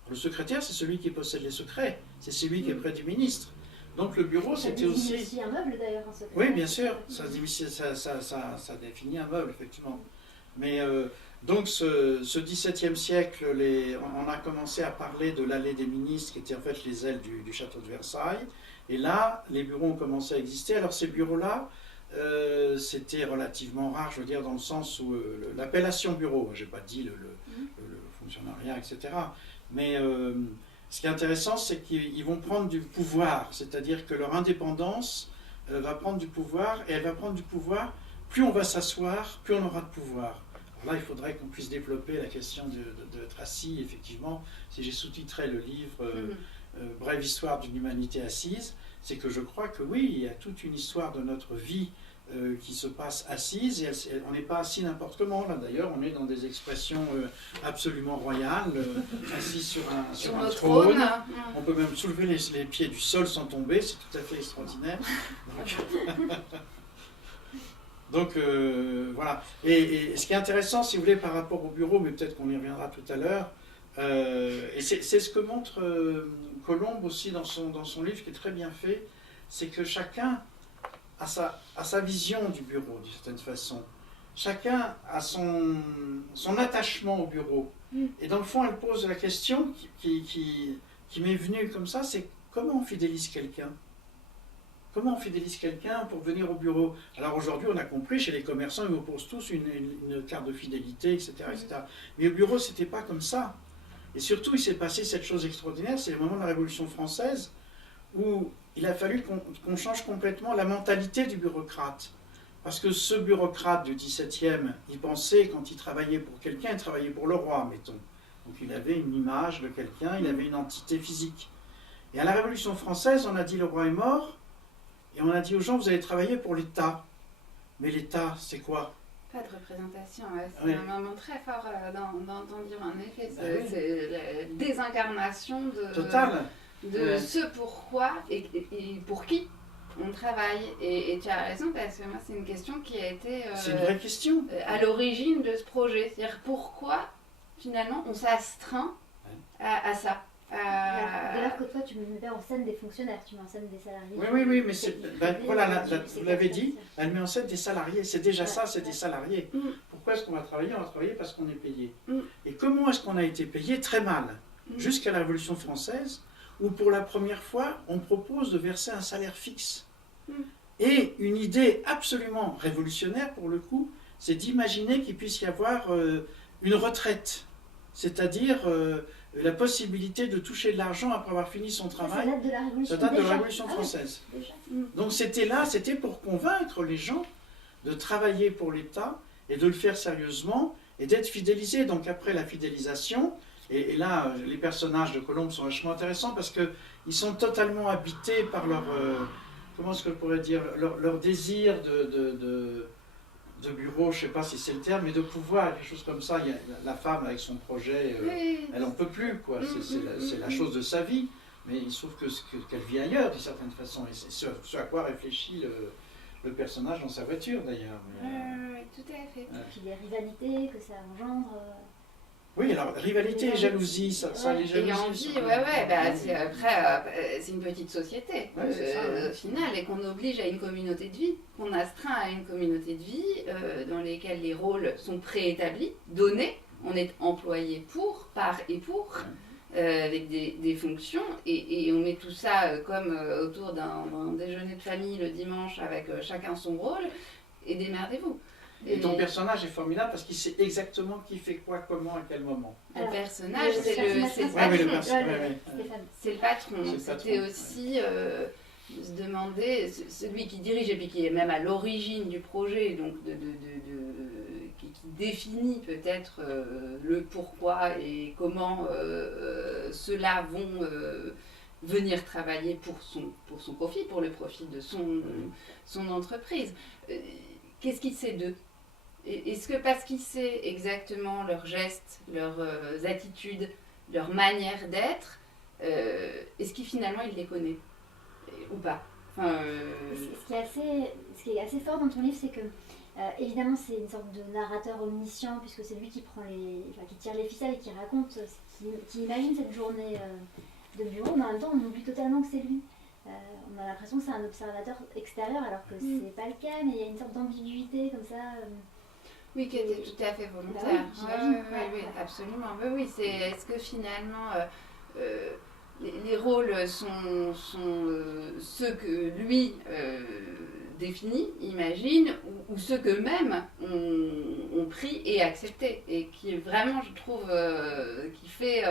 Le secrétaire, c'est celui qui possède les secrets, c'est celui qui est près du ministre. Donc le bureau, c'était aussi un meuble d'ailleurs, un secrétaire. Oui, bien sûr, ça définit un meuble, effectivement. Mais donc ce XVIIe siècle, on a commencé à parler de l'allée des ministres, qui était en fait les ailes du château de Versailles. Et là, les bureaux ont commencé à exister. Alors ces bureaux-là, c'était relativement rare, je veux dire, dans le sens où l'appellation bureau, je n'ai pas dit le fonctionnariat, etc. Mais ce qui est intéressant, c'est qu'ils vont prendre du pouvoir, c'est-à-dire que leur indépendance va prendre du pouvoir, et elle va prendre du pouvoir, plus on va s'asseoir, plus on aura de pouvoir. Alors là, il faudrait qu'on puisse développer la question d'être assis, effectivement. Si j'ai sous-titré le livre Brève histoire d'une humanité assise, c'est que je crois que oui, il y a toute une histoire de notre vie qui se passe assise, et on n'est pas assis n'importe comment, là d'ailleurs, on est dans des expressions absolument royales, assis sur un trône. On peut même soulever les pieds du sol sans tomber, c'est tout à fait extraordinaire. Donc, Donc voilà. Et ce qui est intéressant, si vous voulez, par rapport au bureau, mais peut-être qu'on y reviendra tout à l'heure, et c'est ce que montre Colombe aussi dans son livre, qui est très bien fait, c'est que chacun a sa vision du bureau, d'une certaine façon. Chacun a son attachement au bureau. Et dans le fond, elle pose la question qui m'est venue comme ça, c'est comment on fidélise quelqu'un ? Comment on fidélise quelqu'un pour venir au bureau? Alors aujourd'hui, on a compris, chez les commerçants, ils vous posent tous une carte de fidélité, etc. etc. Mais au bureau, ce n'était pas comme ça. Et surtout, il s'est passé cette chose extraordinaire, c'est le moment de la Révolution française, où il a fallu qu'on change complètement la mentalité du bureaucrate. Parce que ce bureaucrate du XVIIe, il pensait, quand il travaillait pour quelqu'un, il travaillait pour le roi, mettons. Donc il avait une image de quelqu'un, il avait une entité physique. Et à la Révolution française, on a dit le roi est mort, et on a dit aux gens, vous allez travailler pour l'État. Mais l'État, c'est quoi? Pas de représentation, c'est un moment très fort dans ton livre, en effet. C'est la désincarnation de ce pourquoi et pour qui on travaille. Et tu as raison, parce que moi, c'est une question qui a été c'est une vraie question. À l'origine de ce projet. C'est-à-dire pourquoi, finalement, on s'astreint à ça. Dès lors que toi, tu mets en scène des fonctionnaires, tu mets en scène des salariés. Oui, mais voilà, vous l'avez dit, elle met en scène des salariés. C'est déjà ça, c'est des salariés. Pourquoi est-ce qu'on va travailler? On va travailler parce qu'on est payé. Et comment est-ce qu'on a été payé? Très mal. Jusqu'à la Révolution française, où pour la première fois, on propose de verser un salaire fixe. Et une idée absolument révolutionnaire, pour le coup, c'est d'imaginer qu'il puisse y avoir une retraite. C'est-à-dire la possibilité de toucher de l'argent après avoir fini son travail. Ça date de la Révolution française. Donc c'était pour convaincre les gens de travailler pour l'État et de le faire sérieusement et d'être fidélisés. Donc après la fidélisation, et là les personnages de Colombe sont vachement intéressants parce qu'ils sont totalement habités par leur, comment est-ce que je pourrais dire, leur désir de bureau, je ne sais pas si c'est le terme, mais de pouvoir, quelque chose comme ça. Il y a la femme avec son projet, elle n'en peut plus, quoi. C'est la chose de sa vie, mais il se trouve qu'elle vit ailleurs, d'une certaine façon. Et c'est ce à quoi réfléchit le personnage dans sa voiture, d'ailleurs. Oui, tout à fait. Et puis les rivalités que ça engendre. Oui, alors rivalité et jalousie, les jalousies. Et envie, c'est une petite société au final, et qu'on oblige à une communauté de vie, qu'on astreint à une communauté de vie dans lesquelles les rôles sont préétablis, donnés, on est employé par et pour, avec des fonctions, et on met tout ça comme autour d'un déjeuner de famille le dimanche avec chacun son rôle, et démerdez-vous. Et ton personnage est formidable parce qu'il sait exactement qui fait quoi, comment, à quel moment. Le personnage, c'est le patron. C'était aussi de se demander, celui qui dirige et puis qui est même à l'origine du projet, donc qui définit peut-être le pourquoi et comment ceux-là vont venir travailler pour son profit, pour le profit de son entreprise. Qu'est-ce qu'il sait d'eux? Est-ce que parce qu'il sait exactement leurs gestes, leurs attitudes, leur manière d'être, est-ce qu'il finalement il les connaît ou pas? Ce qui est assez fort dans ton livre, c'est que évidemment c'est une sorte de narrateur omniscient, puisque c'est lui qui tire les ficelles et qui raconte, qui imagine cette journée de bureau, mais en même temps on oublie totalement que c'est lui. On a l'impression que c'est un observateur extérieur, alors que c'est pas le cas, mais il y a une sorte d'ambiguïté comme ça. Oui, qui était tout à fait volontaire. Oui, absolument. Oui, est-ce que finalement les rôles sont ceux que lui définit, imagine, ou ceux qu'eux-mêmes ont pris et accepté, et qui vraiment, je trouve, qui fait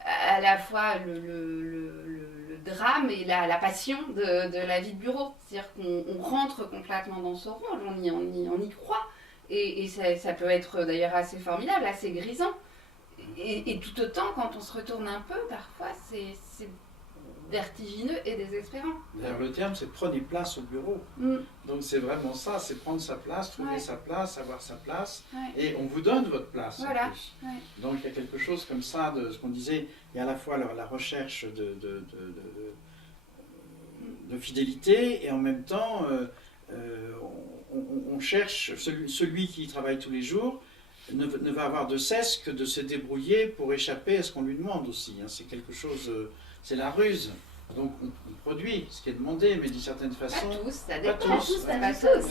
à la fois le drame et la passion de la vie de bureau. C'est-à-dire qu'on rentre complètement dans ce rôle, on y croit. Et ça peut être d'ailleurs assez formidable, assez grisant. Et tout autant, quand on se retourne un peu, parfois, c'est vertigineux et désespérant. D'ailleurs, le terme, c'est prenez place au bureau. Donc c'est vraiment ça, c'est prendre sa place, trouver sa place, avoir sa place. Et on vous donne votre place. Voilà. En plus. Donc il y a quelque chose comme ça, de ce qu'on disait, il y a à la fois la recherche de fidélité et en même temps on cherche, celui qui travaille tous les jours ne va avoir de cesse que de se débrouiller pour échapper à ce qu'on lui demande aussi. Hein. C'est quelque chose, c'est la ruse. Donc on produit ce qui est demandé, mais d'une certaine façon... Pas tous, ça pas dépend. tous, Pas tous.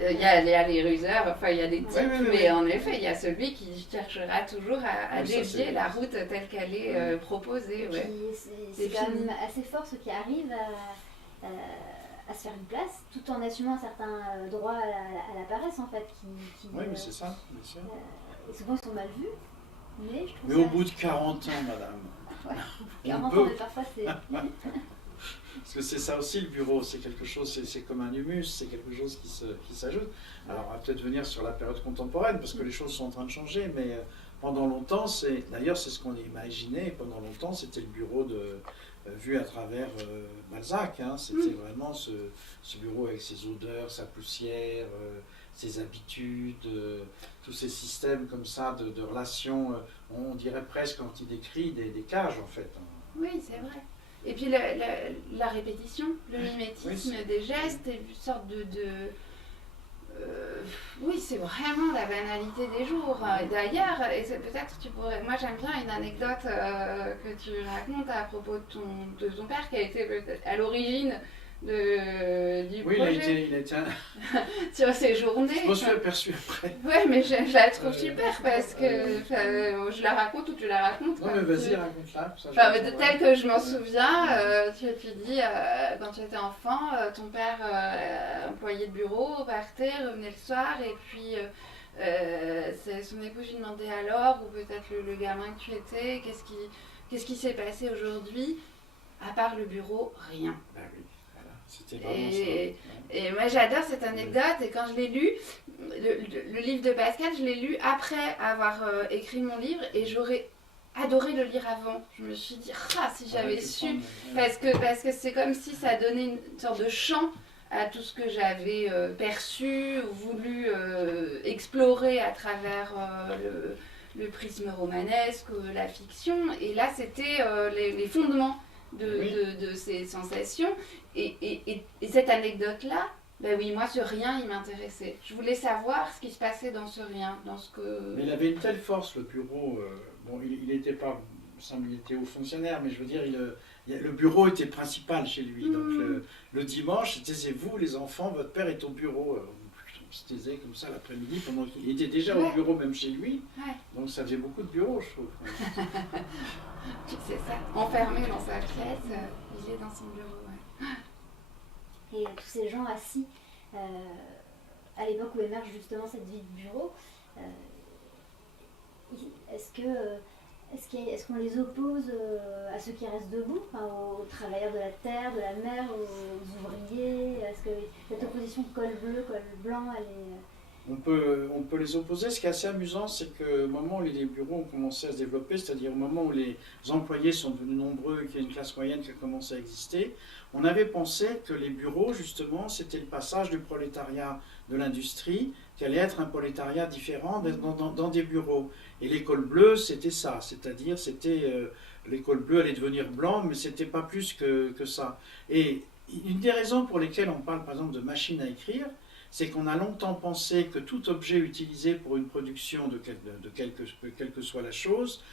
Il y a les ruseurs, enfin il y a des types, mais en effet, il y a celui qui cherchera toujours à dévier la route telle qu'elle est proposée. Ouais. C'est quand même assez fort ceux qui arrivent à se faire une place, tout en assumant un certain droit à la paresse, en fait. Oui, mais c'est ça, bien sûr. Et souvent, ils sont mal vus, mais je trouve mais au bout de 40 ans, madame... Ouais, 40 ans, mais parfois c'est... Parce que c'est ça aussi le bureau, c'est quelque chose, c'est comme un humus, c'est quelque chose qui s'ajoute. Alors on va peut-être venir sur la période contemporaine, parce que les choses sont en train de changer, mais pendant longtemps, d'ailleurs c'est ce qu'on imaginait, pendant longtemps c'était le bureau vu à travers Balzac, hein, c'était vraiment ce bureau avec ses odeurs, sa poussière, ses habitudes, tous ces systèmes comme ça de relations, on dirait presque quand il décrit des cages en fait. Oui, c'est vrai. Et puis la répétition, le mimétisme des gestes, et une sorte oui, c'est vraiment la banalité des jours. D'ailleurs, et peut-être tu pourrais... Moi, j'aime bien une anecdote que tu racontes à propos de ton père qui a été à l'origine du projet. Il a été sur ces journées. Je me suis aperçu après. Ouais, mais je la trouve super parce que je la raconte ou tu la racontes. Non, mais vas-y, raconte-la. Tel que je m'en souviens, tu dis, quand tu étais enfant, ton père, employé de bureau, partait, revenait le soir, et puis son épouse lui demandait alors, ou peut-être le gamin que tu étais, qu'est-ce qui s'est passé aujourd'hui, à part le bureau, rien. Bah oui. C'était vraiment ça. Et moi j'adore cette anecdote, et quand je l'ai lu, le livre de Pascal, je l'ai lu après avoir écrit mon livre, et j'aurais adoré le lire avant. Je me suis dit, si j'avais su, parce que c'est comme si ça donnait une sorte de champ à tout ce que j'avais perçu, voulu explorer à travers le prisme romanesque, la fiction, et là c'était les fondements de ces sensations. Et cette anecdote-là, ben oui, moi ce rien, il m'intéressait. Je voulais savoir ce qui se passait dans ce rien, dans ce que... Mais il avait une telle force, le bureau. Bon, il n'était pas, il était haut fonctionnaire, mais je veux dire, le bureau était principal chez lui. Donc le dimanche, c'était vous, les enfants, votre père est au bureau. On se taisait comme ça l'après-midi, pendant qu'il était déjà au bureau, même chez lui. Ouais. Donc ça faisait beaucoup de bureaux, je trouve. C'est ça, enfermé dans sa pièce, il est dans son bureau. Et tous ces gens assis, à l'époque où émerge justement cette vie de bureau, est-ce qu'on les oppose à ceux qui restent debout, aux travailleurs de la terre, de la mer, aux ouvriers? Est-ce que cette opposition col bleu, col blanc, elle est... On peut les opposer. Ce qui est assez amusant, c'est qu'au moment où les bureaux ont commencé à se développer, c'est-à-dire au moment où les employés sont devenus nombreux et qu'il y a une classe moyenne qui a commencé à exister, on avait pensé que les bureaux, justement, c'était le passage du prolétariat de l'industrie, qui allait être un prolétariat différent dans des bureaux. Et l'école bleue, c'était ça, c'est-à-dire l'école bleue allait devenir blanc, mais c'était pas plus que ça. Et une des raisons pour lesquelles on parle, par exemple, de machine à écrire, c'est qu'on a longtemps pensé que tout objet utilisé pour une production de quelle que soit la chose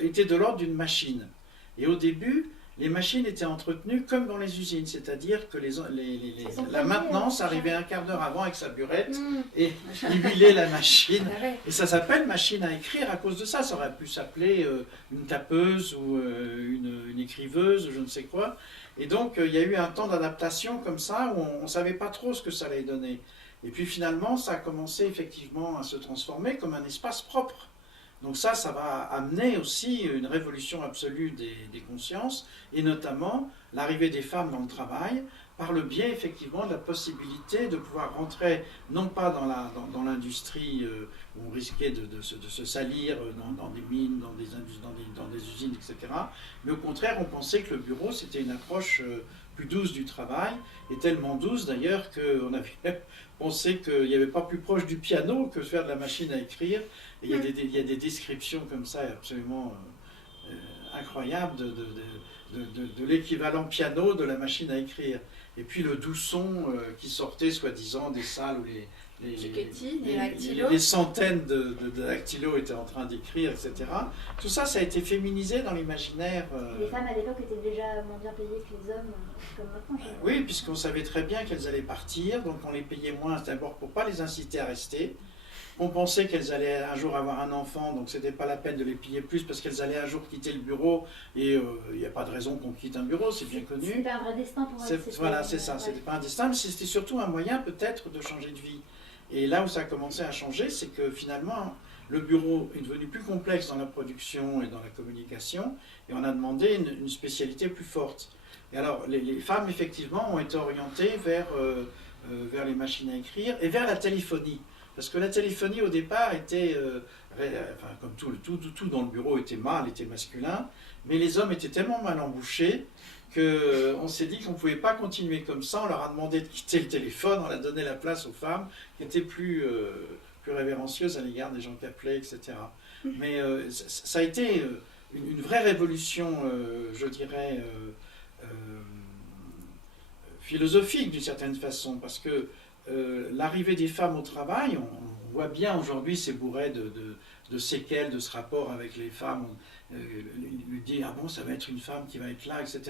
était de l'ordre d'une machine. Et au début, les machines étaient entretenues comme dans les usines, c'est-à-dire que la maintenance arrivait un quart d'heure avant avec sa burette et huilait la machine. Et ça s'appelle machine à écrire à cause de ça. Ça aurait pu s'appeler une tapeuse ou une écriveuse, je ne sais quoi. Et donc, il y a eu un temps d'adaptation comme ça, où on ne savait pas trop ce que ça allait donner. Et puis finalement, ça a commencé effectivement à se transformer comme un espace propre. Donc ça va amener aussi une révolution absolue des consciences, et notamment l'arrivée des femmes dans le travail, par le biais effectivement de la possibilité de pouvoir rentrer, non pas dans l'industrie où on risquait de se salir dans des mines, dans des usines, etc. Mais au contraire, on pensait que le bureau, c'était une approche plus douce du travail, et tellement douce d'ailleurs qu'on avait pensé qu'il n'y avait pas plus proche du piano que de faire de la machine à écrire. Et il y a des descriptions comme ça absolument incroyables de l'équivalent piano de la machine à écrire. Et puis le doux son qui sortait soi-disant des salles où les centaines de dactylos étaient en train d'écrire, etc. Tout ça, ça a été féminisé dans l'imaginaire. Les femmes à l'époque étaient déjà moins bien payées que les hommes, comme maintenant. Oui, puisqu'on savait très bien qu'elles allaient partir, donc on les payait moins d'abord pour ne pas les inciter à rester. On pensait qu'elles allaient un jour avoir un enfant, donc c'était pas la peine de les payer plus parce qu'elles allaient un jour quitter le bureau et il n'y a pas de raison qu'on quitte un bureau, c'est bien connu. C'était un vrai destin pour elles. Voilà, c'est ça, c'était pas un destin, mais c'était surtout un moyen peut-être de changer de vie. Et là où ça a commencé à changer, c'est que finalement, le bureau est devenu plus complexe dans la production et dans la communication, et on a demandé une spécialité plus forte. Et alors, les femmes, effectivement, ont été orientées vers les machines à écrire et vers la téléphonie. Parce que la téléphonie, au départ, était, comme tout dans le bureau était mâle, était masculin, mais les hommes étaient tellement mal embouchés qu'on s'est dit qu'on ne pouvait pas continuer comme ça. On leur a demandé de quitter le téléphone, on a donné la place aux femmes qui étaient plus révérencieuses à l'égard des gens qui appelaient, etc. Mais ça a été une vraie révolution, je dirais, philosophique d'une certaine façon, parce que l'arrivée des femmes au travail, on voit bien aujourd'hui ces bourrées de séquelles de ce rapport avec les femmes. Lui dit ah bon, ça va être une femme qui va être là, etc.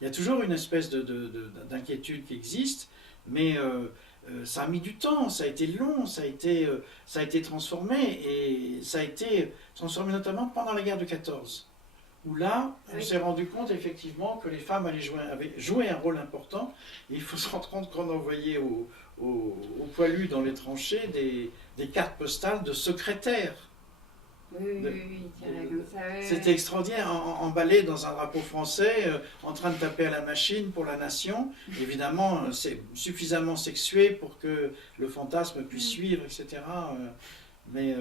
Il y a toujours une espèce d'inquiétude qui existe, mais ça a mis du temps, ça a été long, ça a été transformé, et ça a été transformé notamment pendant la guerre de 14, où là, on s'est rendu compte effectivement que les femmes avaient joué un rôle important, et il faut se rendre compte qu'on envoyait aux poilus dans les tranchées des cartes postales de secrétaires. C'était extraordinaire, emballé dans un drapeau français, en train de taper à la machine pour la nation. Évidemment, c'est suffisamment sexué pour que le fantasme puisse suivre, etc. Mais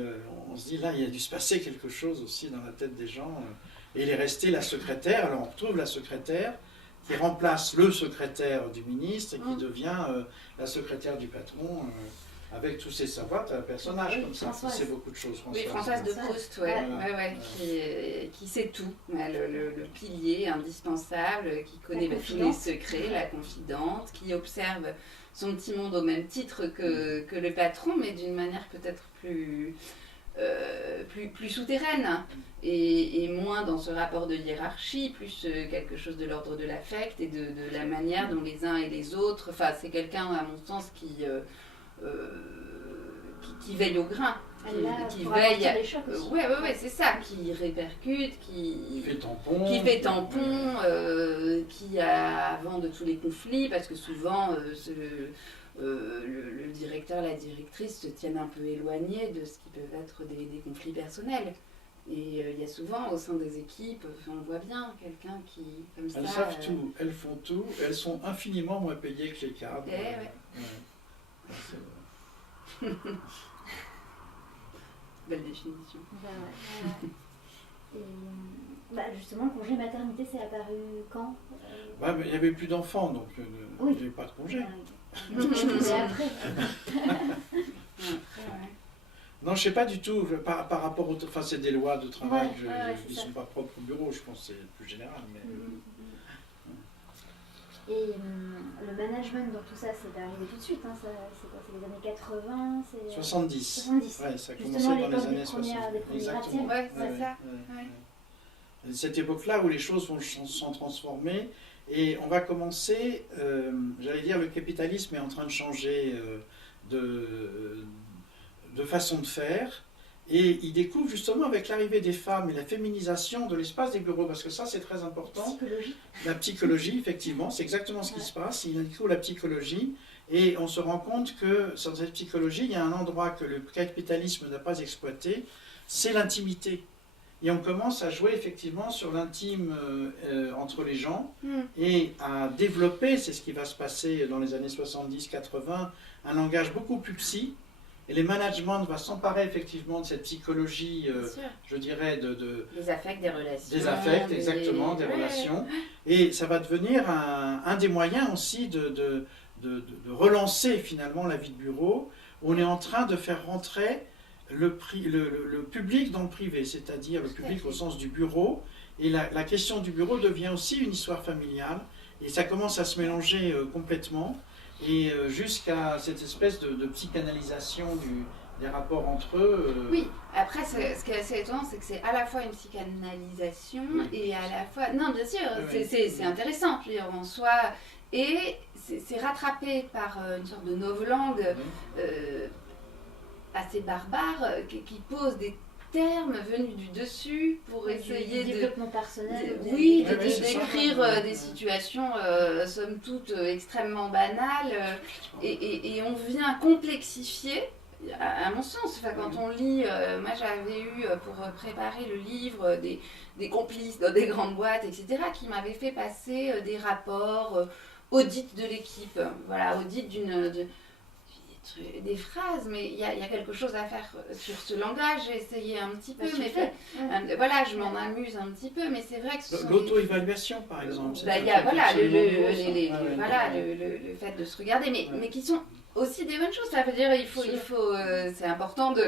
on se dit, là, il y a dû se passer quelque chose aussi dans la tête des gens. Et il est resté la secrétaire. Alors on retrouve la secrétaire qui remplace le secrétaire du ministre et qui devient la secrétaire du patron. Avec tous ces savoirs, tu as un personnage comme ça, qui sait beaucoup de choses. Françoise de Proust, qui sait tout, le pilier indispensable, qui connaît tous les secrets, la confidente, qui observe son petit monde au même titre que le patron, mais d'une manière peut-être plus souterraine et moins dans ce rapport de hiérarchie, plus quelque chose de l'ordre de l'affect et de la manière dont les uns et les autres, enfin c'est quelqu'un à mon sens qui veille au grain, qui veille, c'est ça, qui répercute, qui fait tampon, qui a vent de tous les conflits, parce que souvent le directeur, la directrice se tiennent un peu éloignés de ce qui peuvent être des conflits personnels. Et il y a souvent au sein des équipes, on voit bien quelqu'un qui, comme ça... Elles savent tout, elles font tout, elles sont infiniment moins payées que les cadres. Belle définition. Et, justement, le congé maternité, c'est apparu quand mais il n'y avait plus d'enfants, donc il n'y avait pas de congé. C'est après. Non, je ne sais pas du tout, par rapport au... Enfin, c'est des lois de travail qui ne sont pas propres au bureau, je pense que c'est plus général. Mais, Et le management dans tout ça, c'est arrivé tout de suite, hein, c'est quoi, c'est les années 80, c'est... 70. 70. Ouais, ça a commencé dans les années 60. Exactement. C'est ça. Cette époque-là où les choses sont transformées, et on va commencer, j'allais dire, le capitalisme est en train de changer de façon de faire, et il découvre justement avec l'arrivée des femmes et la féminisation de l'espace des bureaux, parce que ça c'est très important. La psychologie, effectivement, c'est exactement ce qui se passe. Il découvre la psychologie, et on se rend compte que dans cette psychologie, il y a un endroit que le capitalisme n'a pas exploité, c'est l'intimité. Et on commence à jouer effectivement sur l'intime entre les gens, et à développer, c'est ce qui va se passer dans les années 70-80, un langage beaucoup plus psy. Et les managements vont s'emparer effectivement de cette psychologie, je dirais, des affects, des relations. Des affects, exactement, des relations. Et ça va devenir un des moyens aussi de relancer finalement la vie de bureau. On est en train de faire rentrer le public dans le privé, c'est-à-dire le public au sens du bureau, Et la question du bureau devient aussi une histoire familiale. Et ça commence à se mélanger complètement. Et jusqu'à cette espèce de psychanalysation des rapports entre eux. Oui, après, ce qui est assez étonnant, c'est que c'est à la fois une psychanalysation et à la fois... Non, bien sûr, c'est intéressant, je veux dire, en soi. Et c'est rattrapé par une sorte de novlangue assez barbare qui pose des termes venus du dessus pour essayer du développement personnel. Oui, de décrire des situations somme toute extrêmement banales et on vient complexifier, à mon sens. Enfin, quand on lit, moi j'avais eu pour préparer le livre des complices dans des grandes boîtes, etc., qui m'avaient fait passer des rapports, audit de l'équipe, voilà, audit des phrases, mais il y a quelque chose à faire sur ce langage. J'ai essayé un petit peu, mais voilà, je m'en amuse un petit peu, mais c'est vrai que ce sont l'auto-évaluation, par exemple. Il y a voilà, le fait de se regarder, mais qui sont aussi des bonnes choses. Ça veut dire c'est important de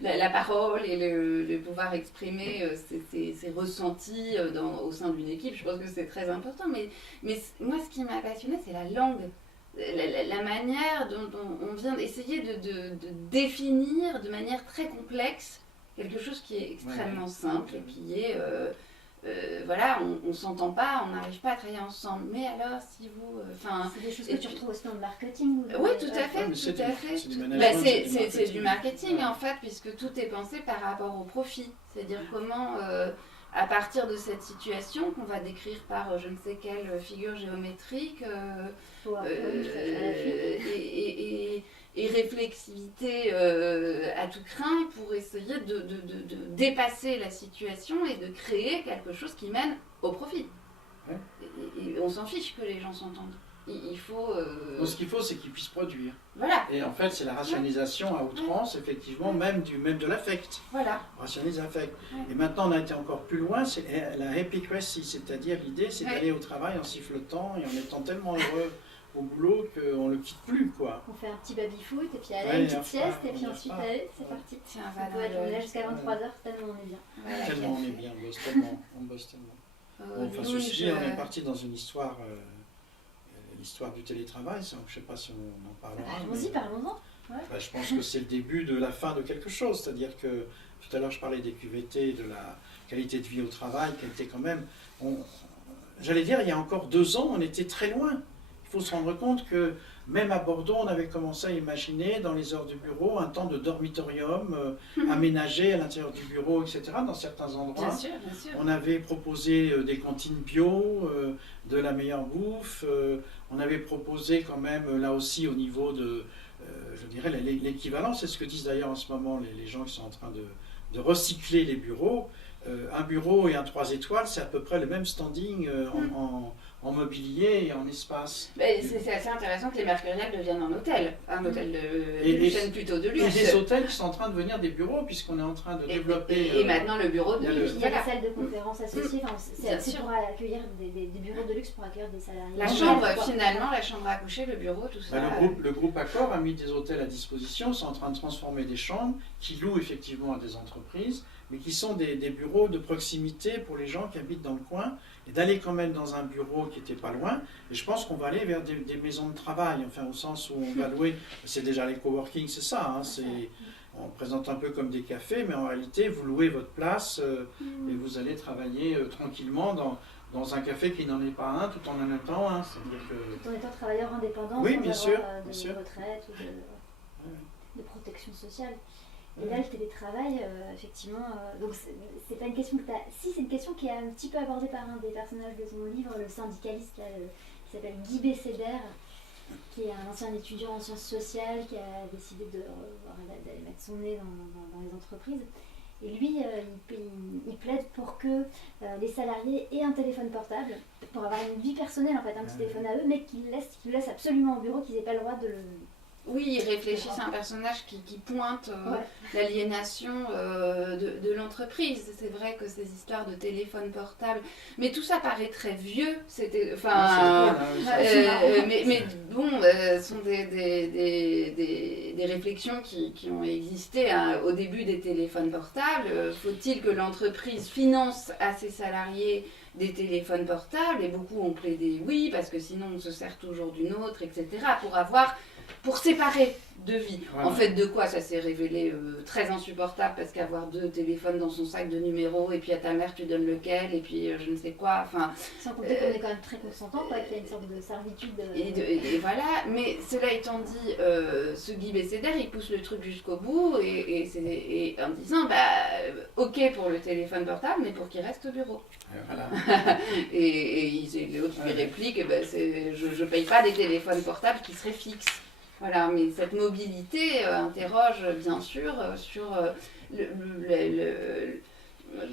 la parole et le pouvoir exprimer ses ressentis au sein d'une équipe. Je pense que c'est très important, mais moi ce qui m'a passionné, c'est la langue. La manière dont on vient d'essayer de définir de manière très complexe quelque chose qui est extrêmement simple et qui est voilà, on s'entend pas, on n'arrive pas à travailler ensemble, mais alors si vous c'est des choses que tu retrouves aussi dans le marketing oui, tout à fait, tout à fait. C'est du marketing en fait, puisque tout est pensé par rapport au profit, c'est-à-dire comment à partir de cette situation qu'on va décrire par je ne sais quelle figure géométrique et réflexivité à tout crin pour essayer de dépasser la situation et de créer quelque chose qui mène au profit. Ouais. Et on s'en fiche que les gens s'entendent. Il faut... Donc, ce qu'il faut, c'est qu'ils puissent produire. Voilà. Et en fait, c'est la rationalisation à outrance, effectivement, même de l'affect. Voilà. Rationaliser l'affect. Ouais. Et maintenant, on a été encore plus loin, c'est la epicracy, c'est-à-dire l'idée, c'est d'aller au travail en sifflotant et en étant tellement heureux au boulot qu'on ne le quitte plus, quoi. On fait un petit baby-foot, et puis allez, une petite sieste, et puis ensuite, allez, c'est parti. Tiens, On peut être là jusqu'à 23h, tellement on est bien. Voilà, tellement on est bien, on bosse tellement. Bon, enfin, ceci dit, on est parti dans une histoire... l'histoire du télétravail, je ne sais pas si on en parlera. Allons-y, parlons-en. Ouais. Bah, je pense que c'est le début de la fin de quelque chose, c'est-à-dire que tout à l'heure je parlais des QVT, de la qualité de vie au travail, qui était quand même... J'allais dire, il y a encore 2 ans, on était très loin. Il faut se rendre compte que même à Bordeaux, on avait commencé à imaginer dans les heures du bureau un temps de dormitorium aménagé à l'intérieur du bureau, etc., dans certains endroits. Bien sûr, bien sûr. On avait proposé des cantines bio, de la meilleure bouffe. On avait proposé quand même, là aussi, au niveau de, je dirais, l'équivalent. C'est ce que disent d'ailleurs en ce moment les gens qui sont en train de recycler les bureaux. Un bureau et un 3 étoiles, c'est à peu près le même standing en mobilier et en espace. C'est assez intéressant que les Mercurial deviennent un hôtel de chaîne plutôt de luxe. Et des hôtels qui sont en train de devenir des bureaux, puisqu'on est en train de développer... Et maintenant le bureau de luxe. Il y a des salles de conférences associées, c'est pour accueillir des bureaux de luxe pour accueillir des salariés. La chambre, finalement, la chambre à coucher, le bureau, tout ça. Le groupe Accor a mis des hôtels à disposition, c'est en train de transformer des chambres qui louent effectivement à des entreprises, mais qui sont des bureaux de proximité pour les gens qui habitent dans le coin, et d'aller quand même dans un bureau qui n'était pas loin. Et je pense qu'on va aller vers des maisons de travail, enfin au sens où on va louer, c'est déjà les coworking, c'est ça, hein, on présente un peu comme des cafés, mais en réalité vous louez votre place et vous allez travailler tranquillement dans un café qui n'en est pas un, tout en étant un. Tout en étant travailleur indépendant, oui, sans bien avoir sûr, de retraite ou de protection sociale. Et là, le télétravail, effectivement, donc c'est pas une question que si, c'est une question qui est un petit peu abordée par un des personnages de ton livre, le syndicaliste là, qui s'appelle Guy Besséder, qui est un ancien étudiant en sciences sociales, qui a décidé d'aller mettre son nez dans les entreprises. Et lui, il plaide pour que les salariés aient un téléphone portable, pour avoir une vie personnelle, en fait, un petit téléphone à eux, mais qu'ils laissent absolument au bureau, qu'ils n'aient pas le droit de Oui, ils réfléchissent à un personnage qui pointe l'aliénation de l'entreprise. C'est vrai que ces histoires de téléphone portable, mais tout ça paraît très vieux. C'était, mais bon, ce sont des réflexions qui ont existé au début des téléphones portables. Faut-il que l'entreprise finance à ses salariés des téléphones portables? Et beaucoup ont plaidé oui, parce que sinon on se sert toujours d'une autre, etc. Pour séparer deux vies. En fait, de quoi ça s'est révélé très insupportable, parce qu'avoir 2 téléphones dans son sac de numéros, et puis à ta mère tu donnes lequel, et puis je ne sais quoi, enfin... Sans compter qu'on est quand même très consentant, qu'il y a une sorte de servitude... Et voilà, mais cela étant dit, ce Guy Besséder, il pousse le truc jusqu'au bout, et en disant, ok pour le téléphone portable, mais pour qu'il reste au bureau. Voilà. et l'autre lui réplique, je paye pas des téléphones portables qui seraient fixes. Voilà, mais cette mobilité interroge bien sûr sur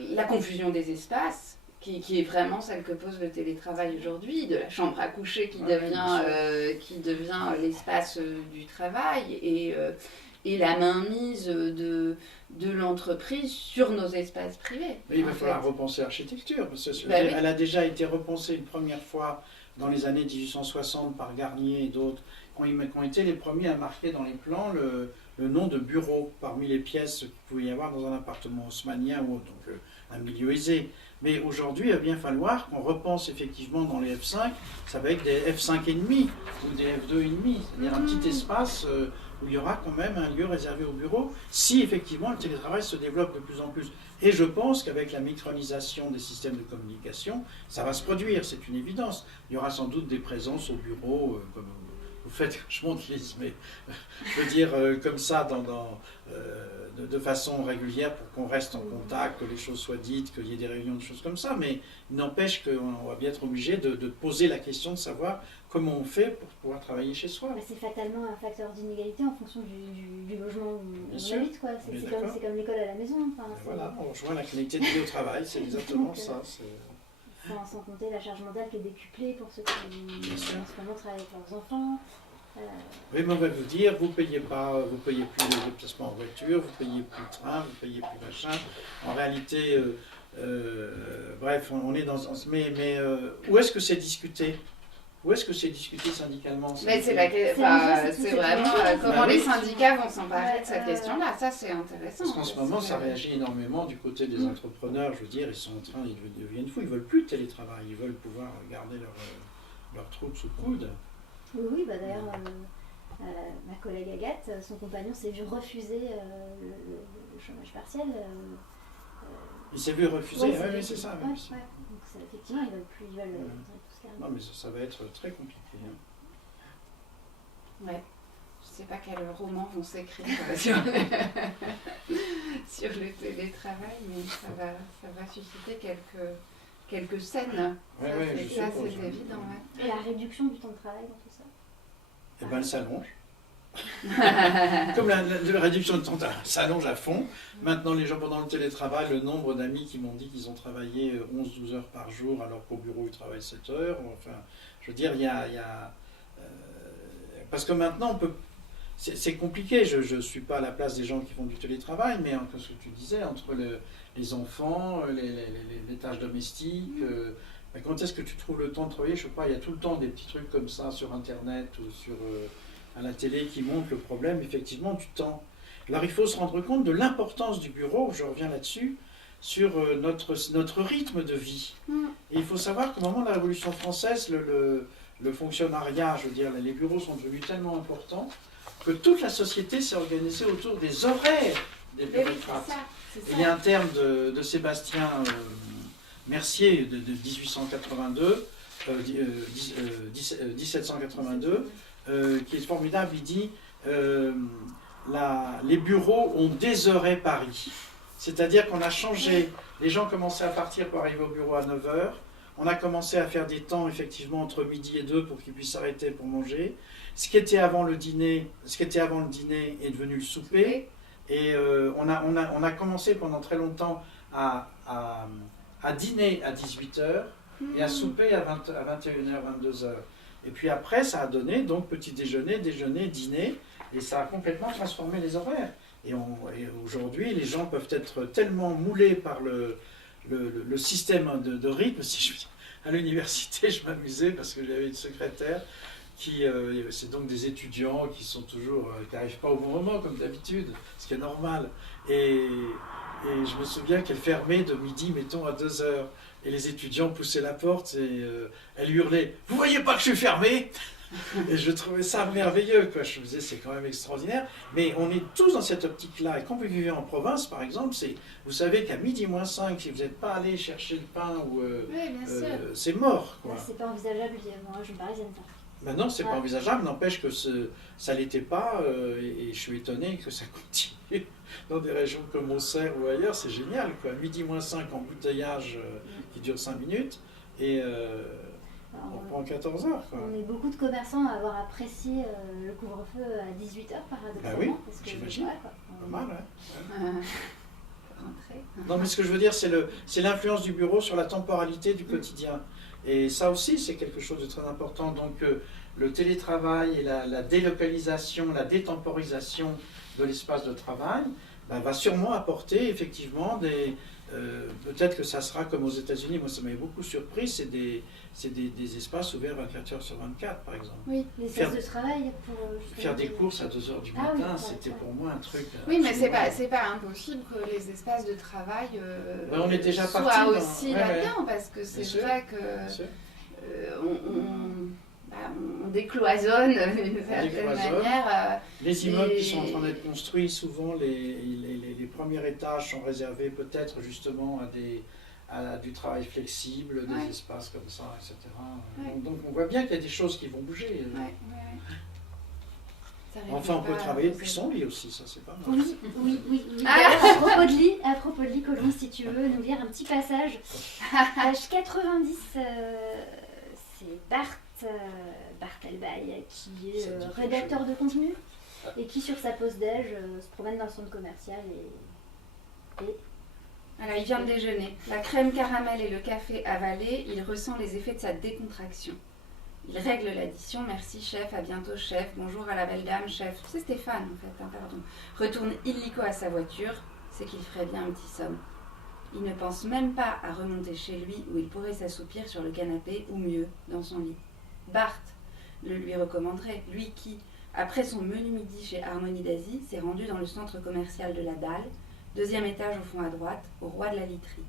la confusion des espaces, qui est vraiment celle que pose le télétravail aujourd'hui, de la chambre à coucher qui devient l'espace du travail, et la mainmise de l'entreprise sur nos espaces privés. Mais il va falloir repenser l'architecture, parce que elle a déjà été repensée une première fois dans les années 1860 par Garnier et d'autres, qui ont été les premiers à marquer dans les plans le nom de bureau parmi les pièces qu'il pouvait y avoir dans un appartement haussmannien ou autre, donc un milieu aisé. Mais aujourd'hui, il va bien falloir qu'on repense effectivement dans les F5, ça va être des F5,5 ou des F2,5, c'est-à-dire un petit espace où il y aura quand même un lieu réservé au bureau, si effectivement le télétravail se développe de plus en plus. Et je pense qu'avec la micronisation des systèmes de communication, ça va se produire, c'est une évidence. Il y aura sans doute des présences au bureau, comme vous faites, je monte Lise, mais je veux dire comme ça, de façon régulière, pour qu'on reste en contact, que les choses soient dites, qu'il y ait des réunions, des choses comme ça, mais il n'empêche qu'on va bien être obligé de poser la question de savoir comment on fait pour pouvoir travailler chez soi. C'est fatalement un facteur d'inégalité en fonction du logement où on habite, quoi. C'est comme l'école à la maison. Voilà, on rejoint la qualité de vie au travail, c'est exactement ça. Sans compter la charge mentale qui est décuplée pour ceux qui en ce moment travaillent avec leurs enfants. Oui, mais on va vous dire, vous payez plus les déplacements en voiture, vous payez plus le train, vous payez plus machin. En réalité, bref, on est dans... Mais où est-ce que c'est discuté? Où est-ce que c'est discuté syndicalement? Mais c'est vraiment comment les syndicats vont s'emparer de cette question-là. Ça, c'est intéressant. Parce qu'en ce moment, ça réagit énormément du côté des entrepreneurs. Je veux dire, ils sont en train, ils deviennent fous. Ils veulent plus de télétravail. Ils veulent pouvoir garder leur troupe sous le coude. Oui, d'ailleurs, ma collègue Agathe, son compagnon s'est vu refuser le chômage partiel. Il s'est vu refuser, oui, c'est ça. Donc effectivement, ils veulent plus, ils veulent tout ce non, mais ça va être très compliqué. Ouais. Je sais pas quels romans vont s'écrire sur le télétravail, mais ça va susciter quelques scènes. Ouais, ça, c'est évident. Ouais. Et la réduction du temps de travail dans tout ça? Eh bien, elle s'allonge. Comme la réduction de temps s'allonge à fond. Maintenant, les gens pendant le télétravail, le nombre d'amis qui m'ont dit qu'ils ont travaillé 11-12 heures par jour alors qu'au bureau ils travaillent 7 heures. Enfin, je veux dire, il y a parce que maintenant, on peut... C'est compliqué. Je ne suis pas à la place des gens qui font du télétravail, mais ce que tu disais, entre les enfants, les tâches domestiques... quand est-ce que tu trouves le temps de travailler? Je ne sais pas, il y a tout le temps des petits trucs comme ça sur Internet ou à la télé qui montrent le problème, effectivement, du temps. Alors il faut se rendre compte de l'importance du bureau, je reviens là-dessus, sur notre rythme de vie. Et il faut savoir qu'au moment de la Révolution française, le fonctionnariat, je veux dire, les bureaux sont devenus tellement importants que toute la société s'est organisée autour des horaires des bureaucrates. Il y a un terme de Sébastien Mercier de 1882, 1782, qui est formidable. Il dit les bureaux ont désheuré Paris. C'est-à-dire qu'on a changé, les gens commençaient à partir pour arriver au bureau à 9h, on a commencé à faire des temps effectivement entre midi et 2 pour qu'ils puissent s'arrêter pour manger. Ce qui était avant le dîner est devenu le souper. Et on a commencé pendant très longtemps à dîner à 18h et à souper à 21h, 22h. Et puis après, ça a donné donc petit déjeuner, déjeuner, dîner, et ça a complètement transformé les horaires. Et aujourd'hui, les gens peuvent être tellement moulés par le système de rythme. Si je veux dire, à l'université, je m'amusais parce que j'avais une secrétaire c'est donc des étudiants qui sont toujours, qui n'arrivent pas au bon moment comme d'habitude, ce qui est normal. Et je me souviens qu'elle fermait de midi, mettons, à 2 heures. Et les étudiants poussaient la porte et elle hurlait « Vous voyez pas que je suis fermée ?» Et je trouvais ça merveilleux, quoi. Je me disais, c'est quand même extraordinaire. Mais on est tous dans cette optique-là. Et quand vous vivez en province, par exemple, vous savez qu'à midi moins 5, si vous n'êtes pas allé chercher le pain, c'est mort, quoi. C'est pas envisageable, moi, je suis parisienne. Maintenant, c'est pas envisageable, n'empêche que ça ne l'était pas, et je suis étonné que ça continue. Dans des régions comme Auxerre ou ailleurs, c'est génial, quoi. Midi moins 5, embouteillage qui dure 5 minutes, et on prend 14 heures, quoi. On est beaucoup de commerçants à avoir apprécié le couvre-feu à 18h, paradoxalement. Bah oui, parce que j'imagine. Pas mal, ouais. Non, mais ce que je veux dire, c'est l'influence du bureau sur la temporalité du quotidien. Et ça aussi, c'est quelque chose de très important. Donc, le télétravail et la délocalisation, la détemporisation de l'espace de travail va sûrement apporter effectivement peut-être que ça sera comme aux États-Unis. Moi, ça m'avait beaucoup surpris. C'est des espaces ouverts 24 heures sur 24, par exemple. Oui, les espaces de travail pour... Faire des courses à 2 heures du matin, c'était pour moi un truc... Oui, mais c'est pas impossible que les espaces de travail on est déjà soient aussi là-dedans, parce que c'est vrai que on décloisonne d'une certaine manière. Les immeubles qui sont en train d'être construits, souvent les premiers étages sont réservés peut-être justement à du travail flexible, des espaces comme ça, etc. Donc on voit bien qu'il y a des choses qui vont bouger. Enfin, on peut travailler depuis son lit aussi, ça c'est pas mal. Oui. À propos de lit, Colombe, si tu veux nous lire un petit passage. Page 90, c'est Barthelbaï, qui est rédacteur de contenu et qui, sur sa pause déj, se promène dans le centre commercial et... Voilà, il vient de déjeuner. La crème caramel et le café avalé, il ressent les effets de sa décontraction. Il règle l'addition. Merci chef, à bientôt chef. Bonjour à la belle dame chef. C'est Stéphane en fait, pardon. Retourne illico à sa voiture, c'est qu'il ferait bien un petit somme. Il ne pense même pas à remonter chez lui où il pourrait s'assoupir sur le canapé ou mieux, dans son lit. Bart le lui recommanderait, lui qui, après son menu midi chez Harmonie d'Asie, s'est rendu dans le centre commercial de la Dalle, 2e étage au fond à droite, au roi de la literie.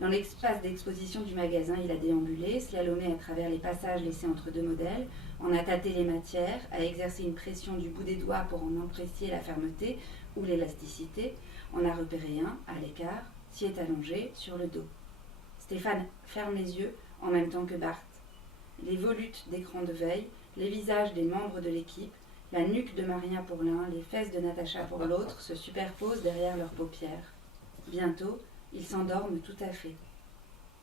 Dans l'espace d'exposition du magasin, il a déambulé, slalomé à travers les passages laissés entre 2 modèles, en a tâté les matières, a exercé une pression du bout des doigts pour en apprécier la fermeté ou l'élasticité, en a repéré un, à l'écart, s'y est allongé, sur le dos. Stéphane ferme les yeux, en même temps que Bart. Les volutes d'écran de veille, les visages des membres de l'équipe, la nuque de Maria pour l'un, les fesses de Natacha pour l'autre se superposent derrière leurs paupières. Bientôt, ils s'endorment tout à fait.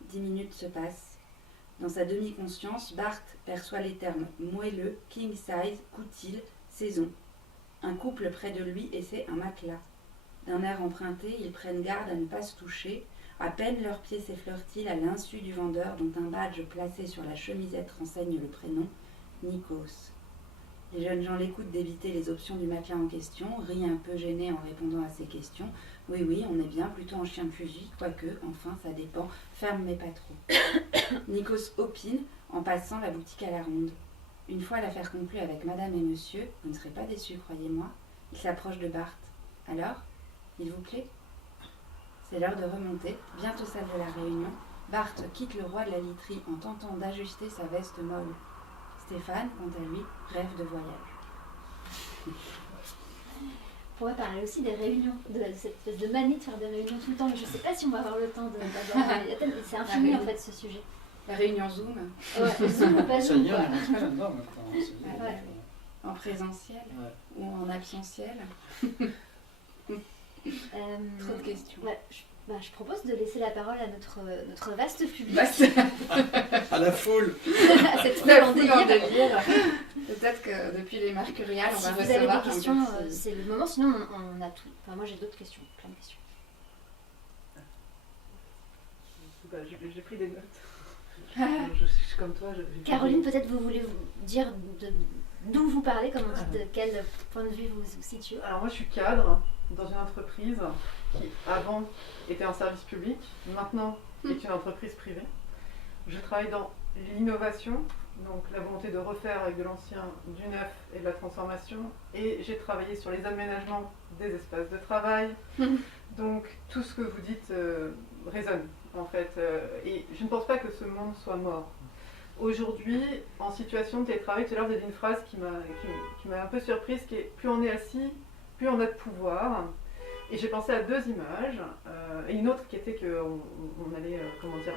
10 minutes se passent. Dans sa demi-conscience, Bart perçoit les termes moelleux, king size, coutil, saison. Un couple près de lui essaie un matelas. D'un air emprunté, ils prennent garde à ne pas se toucher. À peine leurs pieds s'effleurent-ils à l'insu du vendeur dont un badge placé sur la chemisette renseigne le prénom, Nikos. Les jeunes gens l'écoutent d'éviter les options du matelas en question, rient un peu gênés en répondant à ses questions. Oui, on est bien plutôt en chien de fusil, quoique, enfin, ça dépend, ferme mais pas trop. Nikos opine en passant la boutique à la ronde. Une fois l'affaire conclue avec madame et monsieur, vous ne serez pas déçus, croyez-moi, il s'approche de Bart. Alors, il vous plaît ? C'est l'heure de remonter, bientôt celle de la réunion. Bart quitte le roi de la literie en tentant d'ajuster sa veste molle. Stéphane, quant à lui, rêve de voyage. On pourrait parler aussi des réunions, de cette espèce de manie de faire des réunions tout le temps, mais je ne sais pas si on va avoir le temps d'aborder. C'est infini en fait ce sujet. La réunion Zoom. Ouais, Zoom ou pas Zoom. Ça y est, on est rentré là-dedans maintenant. En présentiel ou en absentiel. Trop de questions. Ouais, je propose de laisser la parole à notre vaste public. À la foule. À cette foule en délire. Peut-être que depuis les mercuriales, on va recevoir. Si vous avez des questions, c'est le moment. Sinon, on a tout. Enfin, moi, j'ai d'autres questions, plein de questions. J'ai pris des notes. Je suis comme toi. Caroline, peut-être vous voulez vous dire d'où vous parlez, de quel point de vue vous vous situez. Alors moi je suis cadre dans une entreprise qui avant était un service public, maintenant est une entreprise privée. Je travaille dans l'innovation, donc la volonté de refaire avec de l'ancien, du neuf et de la transformation. Et j'ai travaillé sur les aménagements des espaces de travail. Donc tout ce que vous dites résonne en fait. Et je ne pense pas que ce monde soit mort. Aujourd'hui, en situation de télétravail, tout à l'heure vous avez dit une phrase qui m'a un peu surprise, qui est plus on est assis, plus on a de pouvoir. Et j'ai pensé à deux images, et une autre qui était qu'on allait,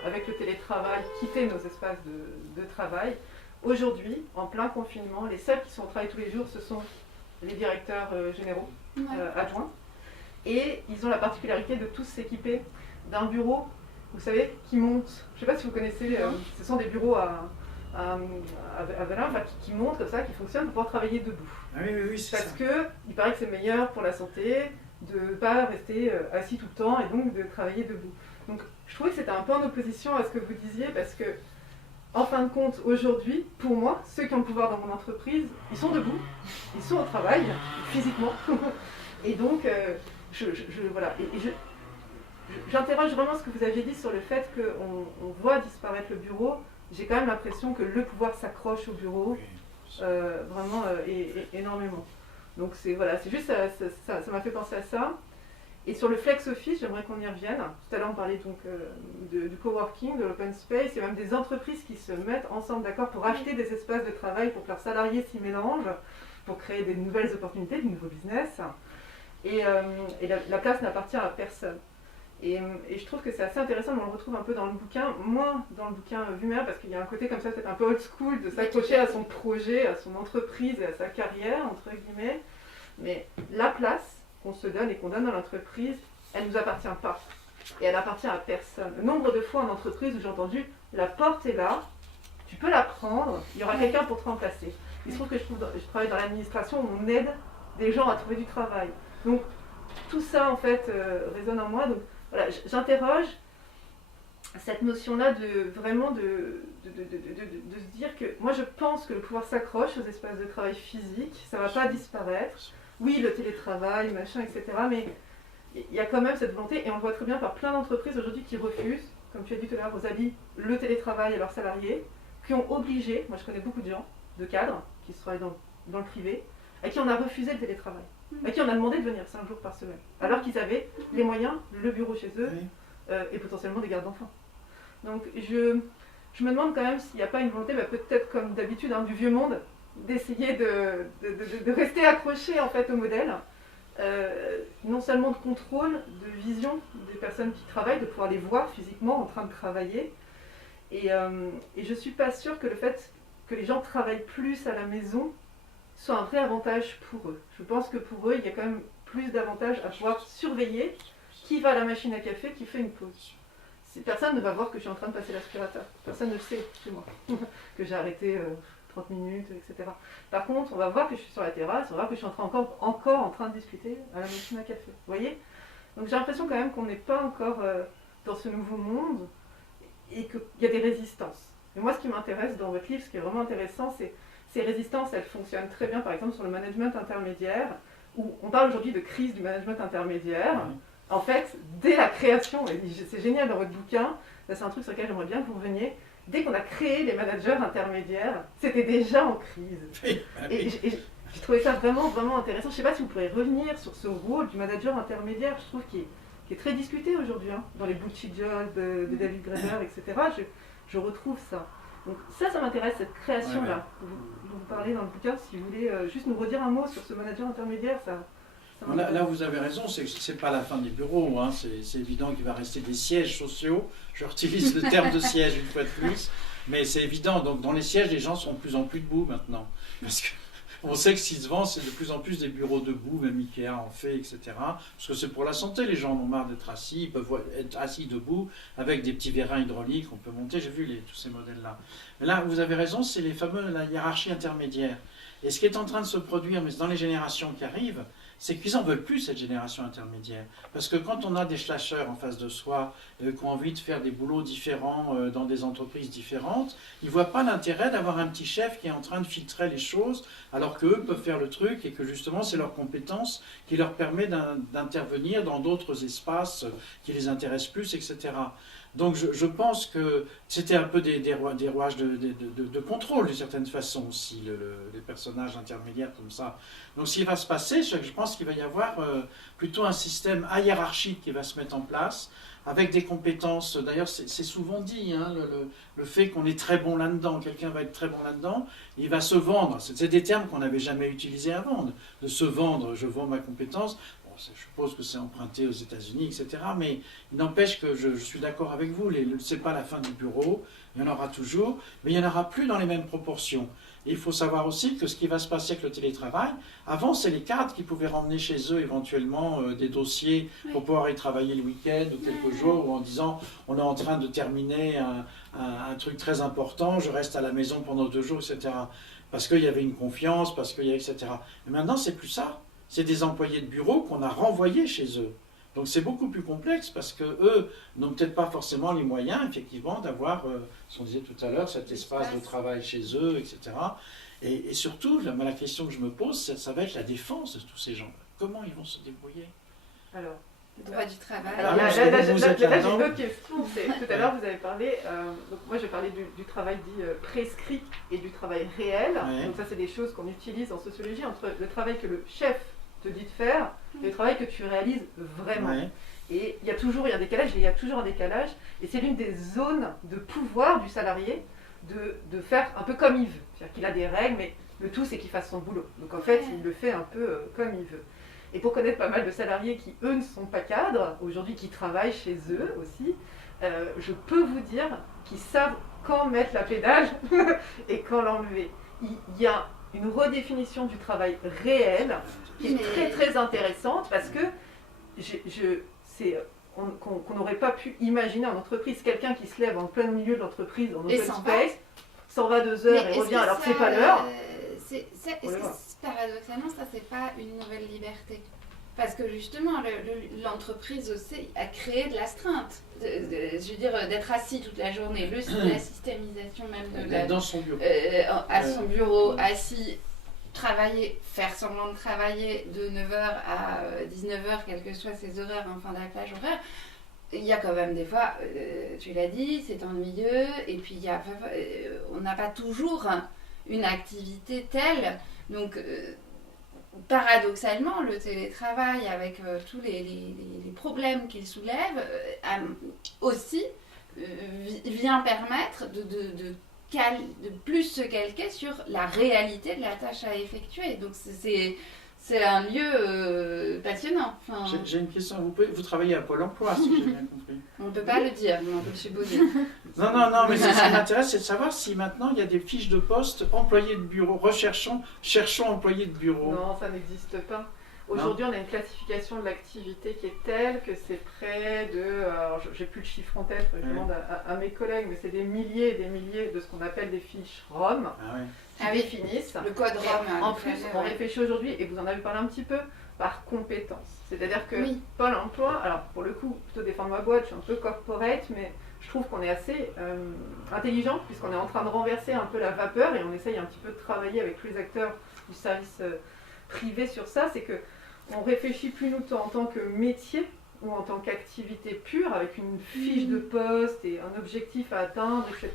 avec le télétravail, quitter nos espaces de travail. Aujourd'hui, en plein confinement, les seuls qui sont au travail tous les jours, ce sont les directeurs généraux adjoints. Et ils ont la particularité de tous s'équiper d'un bureau, vous savez, qui monte. Je ne sais pas si vous connaissez, ce sont des bureaux à Berlin, qui montent comme ça, qui fonctionnent pour pouvoir travailler debout. Ah oui, c'est Parce ça. qu'il paraît que c'est meilleur pour la santé de ne pas rester assis tout le temps et donc de travailler debout. Donc je trouvais que c'était un peu en opposition à ce que vous disiez, parce que en fin de compte, aujourd'hui, pour moi, ceux qui ont le pouvoir dans mon entreprise, ils sont debout, ils sont au travail, physiquement. Et donc, voilà. J'interroge vraiment ce que vous aviez dit sur le fait qu'on voit disparaître le bureau. J'ai quand même l'impression que le pouvoir s'accroche au bureau, vraiment énormément. Donc c'est juste ça m'a fait penser à ça. Et sur le flex office, j'aimerais qu'on y revienne. Tout à l'heure on parlait donc du coworking, de l'open space. Il y a même des entreprises qui se mettent ensemble d'accord pour acheter des espaces de travail pour que leurs salariés s'y mélangent, pour créer des nouvelles opportunités, de nouveaux business. Et la place n'appartient à personne. Et je trouve que c'est assez intéressant, mais on le retrouve un peu dans le bouquin, moins dans le bouquin Vumer, parce qu'il y a un côté comme ça, peut-être un peu old school, de s'accrocher à son projet, à son entreprise et à sa carrière, entre guillemets. Mais la place qu'on se donne et qu'on donne dans l'entreprise, elle ne nous appartient pas. Et elle appartient à personne. Le nombre de fois en entreprise où j'ai entendu « la porte est là, tu peux la prendre, il y aura quelqu'un pour te remplacer ». Il se trouve que je travaille dans l'administration où on aide des gens à trouver du travail. Donc tout ça en fait résonne en moi. Donc voilà, j'interroge cette notion-là de se dire que moi je pense que le pouvoir s'accroche aux espaces de travail physiques, ça ne va pas disparaître. Oui, le télétravail, machin, etc. Mais il y a quand même cette volonté, et on le voit très bien par plein d'entreprises aujourd'hui qui refusent, comme tu as dit tout à l'heure, Rosalie, le télétravail à leurs salariés, qui ont obligé, moi je connais beaucoup de gens, de cadres, qui travaillent dans le privé, à qui on a refusé le télétravail, à qui on a demandé de venir 5 jours par semaine, alors qu'ils avaient les moyens, le bureau chez eux, et potentiellement des gardes d'enfants. Donc je me demande quand même s'il n'y a pas une volonté, peut-être comme d'habitude, du vieux monde, d'essayer de rester accroché en fait au modèle, non seulement de contrôle, de vision des personnes qui travaillent, de pouvoir les voir physiquement en train de travailler. Et je ne suis pas sûre que le fait que les gens travaillent plus à la maison soit un vrai avantage pour eux. Je pense que pour eux, il y a quand même plus d'avantages à pouvoir surveiller qui va à la machine à café, qui fait une pause. Personne ne va voir que je suis en train de passer l'aspirateur. Personne ne le sait chez moi, que j'ai arrêté 30 minutes, etc. Par contre, on va voir que je suis sur la terrasse, on va voir que je suis encore en train de discuter à la machine à café. Vous voyez? Donc j'ai l'impression quand même qu'on n'est pas encore dans ce nouveau monde et qu'il y a des résistances. Mais moi, ce qui m'intéresse dans votre livre, ce qui est vraiment intéressant, c'est ces résistances, elles fonctionnent très bien, par exemple, sur le management intermédiaire, où on parle aujourd'hui de crise du management intermédiaire. En fait, dès la création, et c'est génial dans votre bouquin, c'est un truc sur lequel j'aimerais bien que vous reveniez, dès qu'on a créé les managers intermédiaires, c'était déjà en crise. Et j'ai trouvé ça vraiment, vraiment intéressant. Je ne sais pas si vous pourrez revenir sur ce rôle du manager intermédiaire, je trouve qui est très discuté aujourd'hui, dans les bullshit jobs de David Graeber, etc. Je retrouve ça. Donc ça m'intéresse, cette création-là, dont vous parlez dans le bouquin. Si vous voulez juste nous redire un mot sur ce manager intermédiaire, ça là, vous avez raison, c'est pas la fin des bureaux, c'est évident qu'il va rester des sièges sociaux. Je utilise le terme de siège une fois de plus, mais c'est évident. Donc dans les sièges, les gens sont de plus en plus debout maintenant. Parce qu'on sait que ce qui se vend, c'est de plus en plus des bureaux debout, même Ikea en fait, etc. Parce que c'est pour la santé, les gens en ont marre d'être assis, ils peuvent être assis debout, avec des petits vérins hydrauliques, on peut monter, j'ai vu tous ces modèles-là. Mais là, vous avez raison, c'est la hiérarchie intermédiaire. Et ce qui est en train de se produire, mais dans les générations qui arrivent, c'est qu'ils n'en veulent plus, cette génération intermédiaire. Parce que quand on a des slasheurs en face de soi, qui ont envie de faire des boulots différents dans des entreprises différentes, ils ne voient pas l'intérêt d'avoir un petit chef qui est en train de filtrer les choses, alors qu'eux peuvent faire le truc et que justement c'est leur compétence qui leur permet d'intervenir dans d'autres espaces qui les intéressent plus, etc. Donc je pense que c'était un peu des rouages de contrôle d'une certaine façon aussi, les personnages intermédiaires comme ça. Donc ce qui va se passer, je pense qu'il va y avoir plutôt un système hiérarchique qui va se mettre en place, avec des compétences, d'ailleurs c'est souvent dit, hein, le fait qu'on est très bon là-dedans, quelqu'un va être très bon là-dedans, il va se vendre, c'est des termes qu'on n'avait jamais utilisés avant, de se vendre, je vends ma compétence. Je suppose que c'est emprunté aux États-Unis, etc. Mais il n'empêche que je suis d'accord avec vous, ce n'est pas la fin du bureau, il y en aura toujours, mais il n'y en aura plus dans les mêmes proportions. Et il faut savoir aussi que ce qui va se passer avec le télétravail, avant c'est les cadres qui pouvaient ramener chez eux éventuellement des dossiers pour pouvoir y travailler le week-end ou quelques jours, ou en disant on est en train de terminer un truc très important, je reste à la maison pendant 2 jours, etc. Parce qu'il y avait une confiance, parce qu'il y a etc. Mais maintenant c'est plus ça. C'est des employés de bureau qu'on a renvoyés chez eux. Donc c'est beaucoup plus complexe parce qu'eux n'ont peut-être pas forcément les moyens, effectivement, d'avoir, ce qu'on disait tout à l'heure, cet espace de travail chez eux, etc. Et surtout, la question que je me pose, ça va être la défense de tous ces gens. Comment ils vont se débrouiller? Alors, le droit du travail. Alors là, j'ai une autre question. Tout à l'heure, vous avez parlé, donc moi j'ai parlé du travail dit prescrit et du travail réel. Ouais. Donc ça, c'est des choses qu'on utilise en sociologie entre le travail que le chef te dit de faire et le travail que tu réalises vraiment. Ouais. Et il y a toujours un décalage, et c'est l'une des zones de pouvoir du salarié de faire un peu comme il veut. C'est-à-dire qu'il a des règles, mais le tout c'est qu'il fasse son boulot. Donc en fait, il le fait un peu comme il veut. Et pour connaître pas mal de salariés qui, eux, ne sont pas cadres, aujourd'hui qui travaillent chez eux aussi, je peux vous dire qu'ils savent quand mettre la pédale et quand l'enlever. Il y a une redéfinition du travail réel qui est très très intéressante parce que qu'on n'aurait pas pu imaginer en entreprise. Quelqu'un qui se lève en plein milieu de l'entreprise, en open space, s'en va 2 heures et revient alors que c'est pas l'heure. Paradoxalement, ça c'est pas une nouvelle liberté? Parce que justement, l'entreprise aussi a créé de l'astreinte. Je veux dire, d'être assis toute la journée, la systémisation même de dans son bureau. À son bureau, assis, travailler, faire semblant de travailler de 9h à 19h, quels que soient ses horaires en fin de la plage horaire. Il y a quand même des fois, tu l'as dit, c'est ennuyeux, et puis on n'a pas toujours une activité telle. Donc, paradoxalement, le télétravail, avec tous les problèmes qu'il soulève, aussi vient permettre de plus se calquer sur la réalité de la tâche à effectuer. Donc c'est un lieu passionnant. Enfin, j'ai une question. Vous travaillez à Pôle emploi, si j'ai bien compris. On ne peut pas le dire, mais on peut le supposer. Non, mais ce qui m'intéresse, c'est de savoir si maintenant il y a des fiches de poste employés de bureau, cherchons employés de bureau. Non, ça n'existe pas. Aujourd'hui, on a une classification de l'activité qui est telle que c'est près de... alors, j'ai plus le chiffre en tête, je demande à mes collègues, mais c'est des milliers et des milliers de ce qu'on appelle des fiches ROM qui définissent. Le code ROM. En plus, on réfléchit aujourd'hui, et vous en avez parlé un petit peu, par compétence. C'est-à-dire que Pôle emploi, alors pour le coup, plutôt défendre ma boîte, je suis un peu corporate, mais je trouve qu'on est assez intelligent, puisqu'on est en train de renverser un peu la vapeur, et on essaye un petit peu de travailler avec tous les acteurs du service privé sur ça, c'est que on réfléchit plus nous en tant que métier ou en tant qu'activité pure avec une fiche de poste et un objectif à atteindre, etc.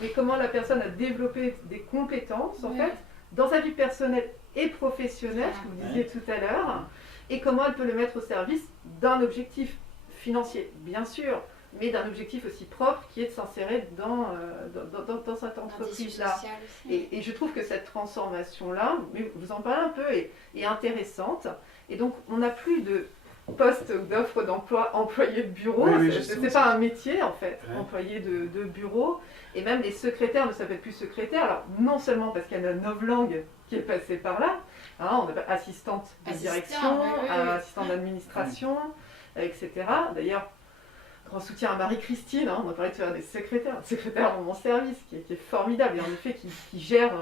Mais comment la personne a développé des compétences en fait dans sa vie personnelle et professionnelle, ce que vous disiez tout à l'heure, et comment elle peut le mettre au service d'un objectif financier, bien sûr, mais d'un objectif aussi propre qui est de s'insérer dans cette entreprise-là. Et je trouve que cette transformation-là, vous en parlez un peu, est intéressante. Et donc, on n'a plus de poste ou d'offre d'emploi employé de bureau. C'est pas un métier, en fait, employé de bureau. Et même les secrétaires ne s'appellent plus secrétaires. Alors, non seulement parce qu'il y a la novlangue qui est passée par là, on appelle assistante de direction, assistante d'administration, etc. D'ailleurs, grand soutien à Marie-Christine, on a parlé de faire des secrétaires dans mon service, qui est formidable, et en effet qui gère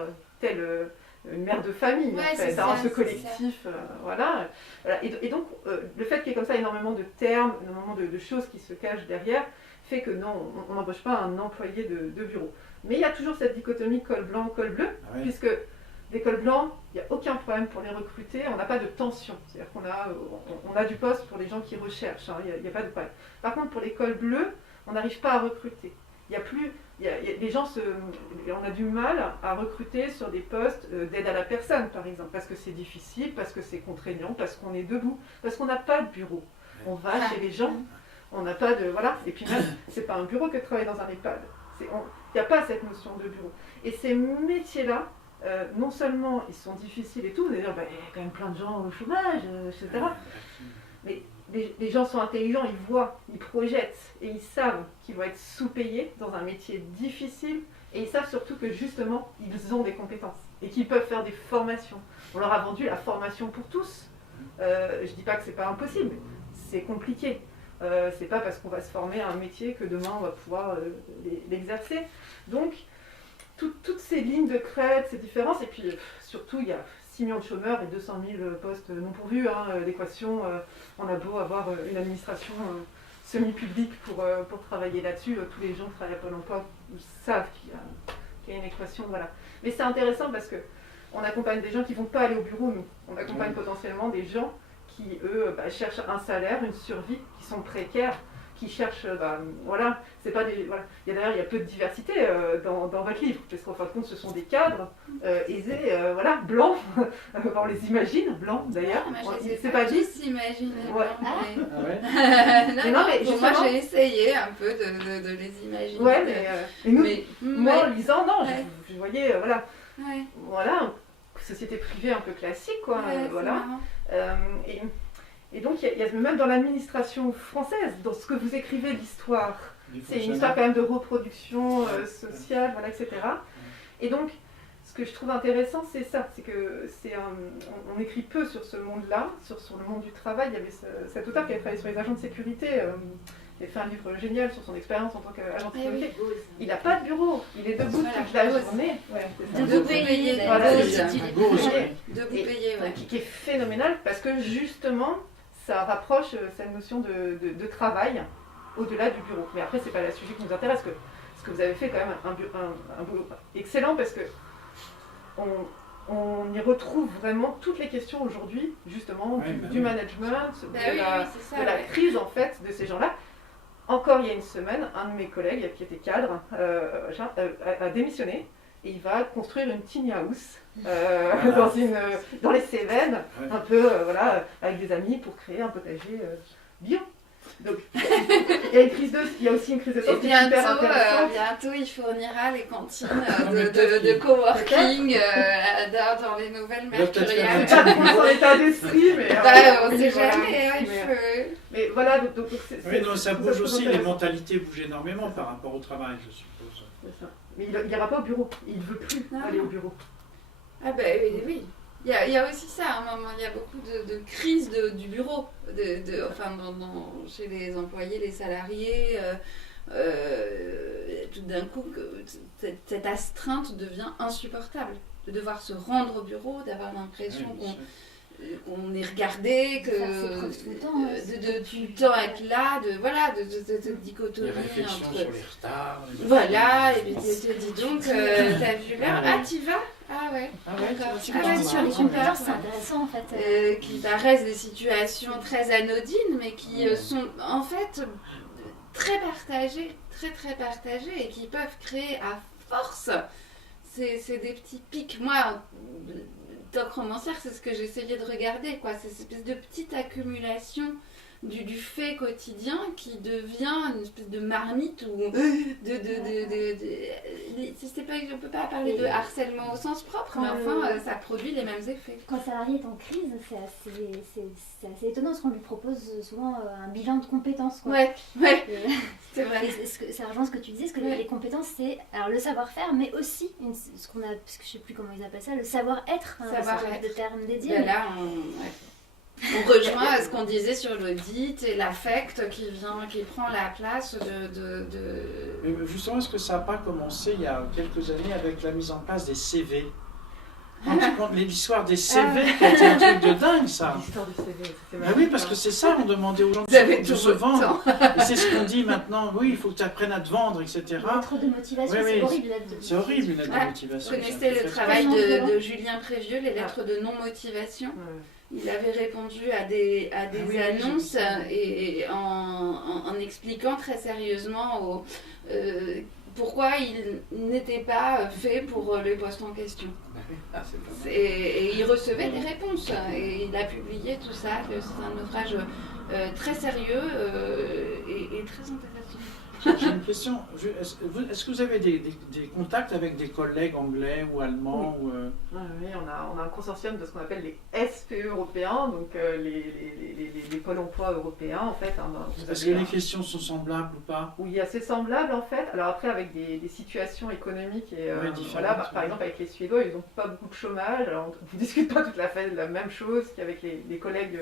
une mère de famille, Ouais, en c'est fait, ça, ce c'est collectif, voilà. Voilà. Et donc, le fait qu'il y ait comme ça énormément de termes, énormément de choses qui se cachent derrière, fait que non, on n'embauche pas un employé de bureau. Mais il y a toujours cette dichotomie col blanc, col bleu, Ah ouais. puisque des cols blancs, il n'y a aucun problème pour les recruter, on n'a pas de tension. C'est-à-dire on a du poste pour les gens qui recherchent, hein, il n'y a pas de problème. Par contre, pour les cols bleus, on n'arrive pas à recruter. Il y a plus, les gens on a du mal à recruter sur des postes d'aide à la personne, par exemple, parce que c'est difficile, parce que c'est contraignant, parce qu'on est debout, parce qu'on n'a pas de bureau. On va chez les gens, on n'a pas de... Voilà, et puis même, c'est pas un bureau que de travailler dans un EHPAD. Il n'y a pas cette notion de bureau. Et ces métiers-là, non seulement ils sont difficiles et tout, vous allez dire, il y a quand même plein de gens au chômage, etc. Mais les gens sont intelligents, ils voient, ils projettent et ils savent qu'ils vont être sous-payés dans un métier difficile et ils savent surtout que justement, ils ont des compétences et qu'ils peuvent faire des formations. On leur a vendu la formation pour tous. Je ne dis pas que c'est pas impossible, c'est compliqué. C'est pas parce qu'on va se former à un métier que demain on va pouvoir l'exercer. Donc, toutes ces lignes de crête, ces différences, et puis surtout il y a 6 millions de chômeurs et 200 000 postes non pourvus. L'équation, on a beau avoir une administration semi-publique pour travailler là-dessus, tous les gens qui travaillent à Pôle emploi savent qu'il y a une équation. Voilà. Mais c'est intéressant parce qu'on accompagne des gens qui ne vont pas aller au bureau, nous. On accompagne potentiellement des gens qui, eux, cherchent un salaire, une survie, qui sont précaires, qui cherchent, voilà, c'est pas des, voilà. D'ailleurs, il y a peu de diversité dans votre livre, parce qu'en fin de compte, ce sont des cadres aisés, voilà, blancs, on les imagine, blancs d'ailleurs, c'est pas juste imaginer. Ouais. Non, mais justement, moi j'ai essayé un peu de les imaginer. Ouais, mais moi en lisant, non, je voyais, voilà, voilà, société privée un peu classique, quoi, voilà. Et donc, il y a même dans l'administration française, dans ce que vous écrivez l'histoire, c'est une histoire quand même de reproduction sociale, voilà, etc. Et donc, ce que je trouve intéressant, c'est ça, c'est que on écrit peu sur ce monde-là, sur le monde du travail. Il y avait cet auteur qui avait travaillé sur les agents de sécurité, il a fait un livre génial sur son expérience en tant qu'agent de sécurité. Il n'a pas de bureau, il est debout toute la journée. Debout payé, qui est phénoménal parce que justement, ça rapproche cette notion de travail au-delà du bureau. Mais après, c'est pas le sujet qui nous intéresse, parce que vous avez fait quand même un boulot excellent, parce que on y retrouve vraiment toutes les questions aujourd'hui, justement, du management, de la crise, en fait, de ces gens-là. Encore il y a une semaine, un de mes collègues, qui était cadre, a démissionné, et il va construire une tiny house dans les Cévennes, un peu voilà, avec des amis pour créer un potager bio. Donc il y a aussi une crise de santé super intéressante. Bientôt il fournira les cantines de coworking dans les nouvelles mercuriales. C'est pas trop son état d'esprit, mais on ne sait jamais. Mais voilà, donc ça bouge aussi, les mentalités bougent énormément par rapport au travail, je suppose. C'est ça. Mais il n'ira pas au bureau, il ne veut plus aller au bureau. Ah ben oui. Il y a aussi ça, à un moment, il y a beaucoup de crises du bureau, chez les employés, les salariés. Tout d'un coup, cette astreinte devient insupportable. De devoir se rendre au bureau, d'avoir l'impression qu'on est regardé, de tout le temps être là, de cette dichotomie entre... sur les retards. Voilà, et puis dis donc, t'as vu l'heure? Ah, t'y vas? Ah ouais, d'accord. Sur les compétences, c'est intéressant en fait. Qui paraissent des situations très anodines, mais qui sont en fait très partagées, très partagées, et qui peuvent créer à force, c'est des petits pics. Moi, tant que romancière, c'est ce que j'essayais de regarder, quoi. C'est cette espèce de petite accumulation du fait quotidien qui devient une espèce de marmite ou on peut pas parler de harcèlement au sens propre, mais enfin ça produit les mêmes effets. Quand un salarié est en crise, c'est assez étonnant parce qu'on lui propose souvent un bilan de compétences, quoi. Ouais, c'est vrai. Ça rejoint ce que tu disais, parce que les compétences, c'est alors le savoir-faire, mais aussi ce qu'on a, parce que je sais plus comment ils appellent ça, le savoir-être, savoir-être. De termes dédiés. Ben là, on rejoint ce qu'on disait sur l'audit et l'affect qui prend la place Mais justement, est-ce que ça n'a pas commencé il y a quelques années avec la mise en place des CV? l'histoire des CV qui a été un truc de dingue, ça. L'histoire du CV, c'est Ah oui, parce que c'est ça, on demandait aux gens Vous avez de tout se votre vendre. Et c'est ce qu'on dit maintenant, oui, il faut que tu apprennes à te vendre, etc. Lettre de motivation, Oui, c'est oui, horrible. Lettre de C'est horrible, une lettre de Ah, motivation. Vous connaissez le travail violent. de Julien Prévieux, les lettres de non-motivation? Il avait répondu à des oui, annonces oui, et en expliquant très sérieusement pourquoi il n'était pas fait pour les postes en question. Ah, c'est pas mal. Et il recevait des réponses. Et il a publié tout ça. C'est un ouvrage très sérieux et très intéressant. J'ai une question. Est-ce que vous avez des contacts avec des collègues anglais ou allemands ou, Oui, on a un consortium de ce qu'on appelle les SPE européens, donc les pôles emploi européens en fait. Est-ce que les questions sont semblables ou pas? Oui, assez semblables en fait. Alors après avec des situations économiques et voilà, par exemple avec les Suédois, ils n'ont pas beaucoup de chômage. Alors on ne discute pas toute la même chose qu'avec les collègues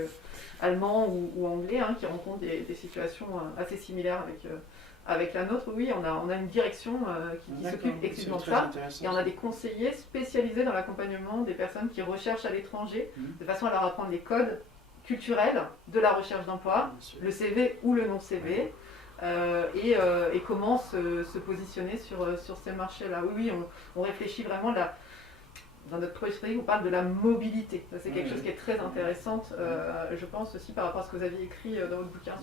allemands ou anglais qui rencontrent des situations assez similaires avec la nôtre. Oui, on a une direction qui s'occupe exclusivement de ça. Et on a des conseillers spécialisés dans l'accompagnement des personnes qui recherchent à l'étranger, de façon à leur apprendre les codes culturels de la recherche d'emploi, le CV ou le non-CV, et comment se positionner sur ces marchés-là. Oui, on réfléchit vraiment dans notre projet, on parle de la mobilité. C'est quelque chose qui est très intéressant, je pense aussi par rapport à ce que vous aviez écrit dans votre bouquin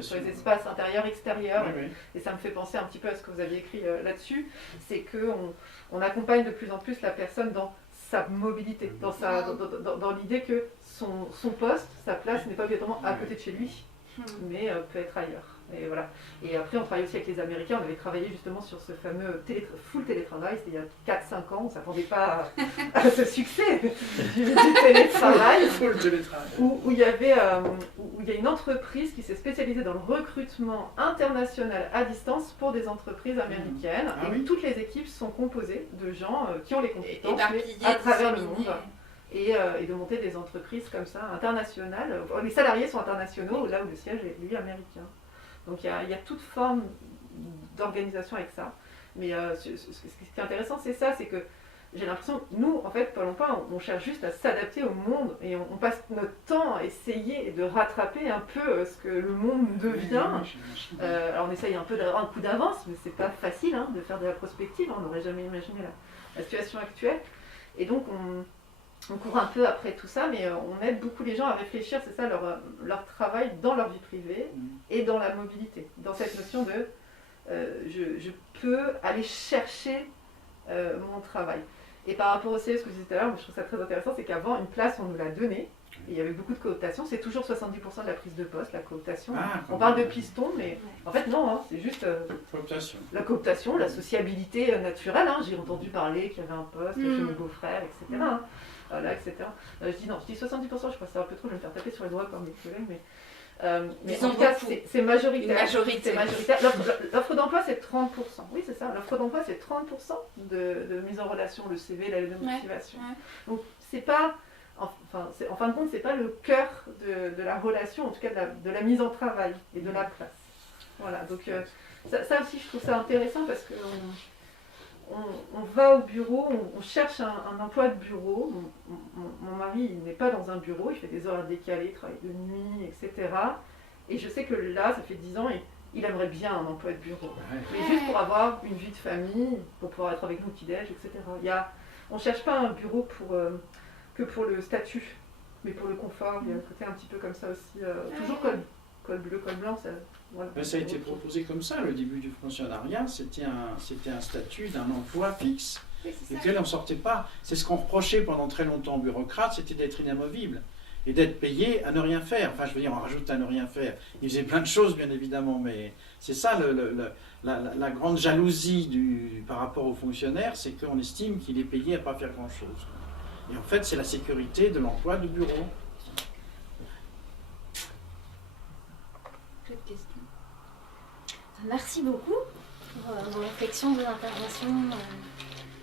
sur les espaces intérieurs, extérieurs. Et ça me fait penser un petit peu à ce que vous aviez écrit là-dessus. C'est qu'on accompagne de plus en plus la personne dans sa mobilité, dans l'idée que son poste, sa place n'est pas obligatoirement à côté de chez lui, mais peut être ailleurs. Et voilà. Et après, on travaille aussi avec les Américains. On avait travaillé justement sur ce fameux full télétravail. C'était il y a 4-5 ans. On ne s'attendait pas à ce succès du télétravail. Full télétravail. Où il y a une entreprise qui s'est spécialisée dans le recrutement international à distance pour des entreprises américaines. Et toutes les équipes sont composées de gens qui ont les compétences à travers le monde. Et de monter des entreprises comme ça, internationales. Les salariés sont internationaux, là où le siège est, lui, américain. Donc il y a toute forme d'organisation avec ça. Mais ce qui est intéressant, c'est ça, c'est que j'ai l'impression, nous, en fait, Pôle emploi, on cherche juste à s'adapter au monde et on passe notre temps à essayer de rattraper un peu ce que le monde devient. Alors on essaye un peu d'avoir un coup d'avance, mais c'est pas facile de faire de la prospective, on n'aurait jamais imaginé la situation actuelle. Et donc on court un peu après tout ça, mais on aide beaucoup les gens à réfléchir, c'est ça, leur travail dans leur vie privée et dans la mobilité. Dans cette notion de je peux aller chercher mon travail. Et par rapport au CV, ce que je disais tout à l'heure, je trouve ça très intéressant, c'est qu'avant, une place, on nous l'a donnée, et il y avait beaucoup de cooptation, c'est toujours 70% de la prise de poste, la cooptation. On parle de piston, mais en fait non, c'est juste la cooptation, la sociabilité naturelle. J'ai entendu parler qu'il y avait un poste chez mon beau-frère, etc. Voilà, etc. Je dis 70%, je crois que c'est un peu trop, je vais me faire taper sur les doigts par mes collègues, mais en tout cas, c'est majoritaire. C'est majoritaire. L'offre d'emploi, c'est 30%. Oui, c'est ça. L'offre d'emploi, c'est 30% de mise en relation, le CV, la lettre de motivation. Donc, c'est pas... en fin de compte, c'est pas le cœur de la relation, en tout cas de la mise en travail et de la place. Voilà, donc ça aussi, je trouve ça intéressant parce que on va au bureau, on cherche un emploi de bureau. Mon mari, il n'est pas dans un bureau, il fait des horaires décalés, il travaille de nuit, etc. Et je sais que là, ça fait 10 ans, il aimerait bien un emploi de bureau. Mais juste pour avoir une vie de famille, pour pouvoir être avec nous au petit-déj, etc. On ne cherche pas un bureau que pour le statut, mais pour le confort. Il y a un côté un petit peu comme ça aussi. Toujours col bleu, col blanc, ça... Voilà. Ça a été proposé comme ça, le début du fonctionnariat, c'était un statut d'un emploi fixe, duquel on ne sortait pas. C'est ce qu'on reprochait pendant très longtemps aux bureaucrates, c'était d'être inamovible et d'être payé à ne rien faire. Enfin, je veux dire, on rajoute à ne rien faire. Ils faisaient plein de choses, bien évidemment, mais c'est ça la grande jalousie par rapport aux fonctionnaires, c'est qu'on estime qu'il est payé à ne pas faire grand-chose. Et en fait, c'est la sécurité de l'emploi de bureau. Merci beaucoup pour vos réflexions, vos interventions,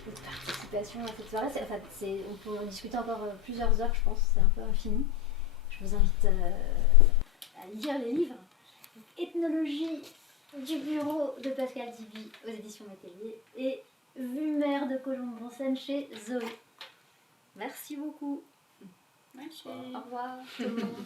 votre participation à cette soirée. On peut en discuter encore plusieurs heures, je pense, c'est un peu infini. Je vous invite à lire les livres. Ethnologie du bureau de Pascal Tibi aux éditions Métellier et Vue mer de Colombe-Bonsen chez Zoé. Merci beaucoup. Merci. Au revoir tout le monde.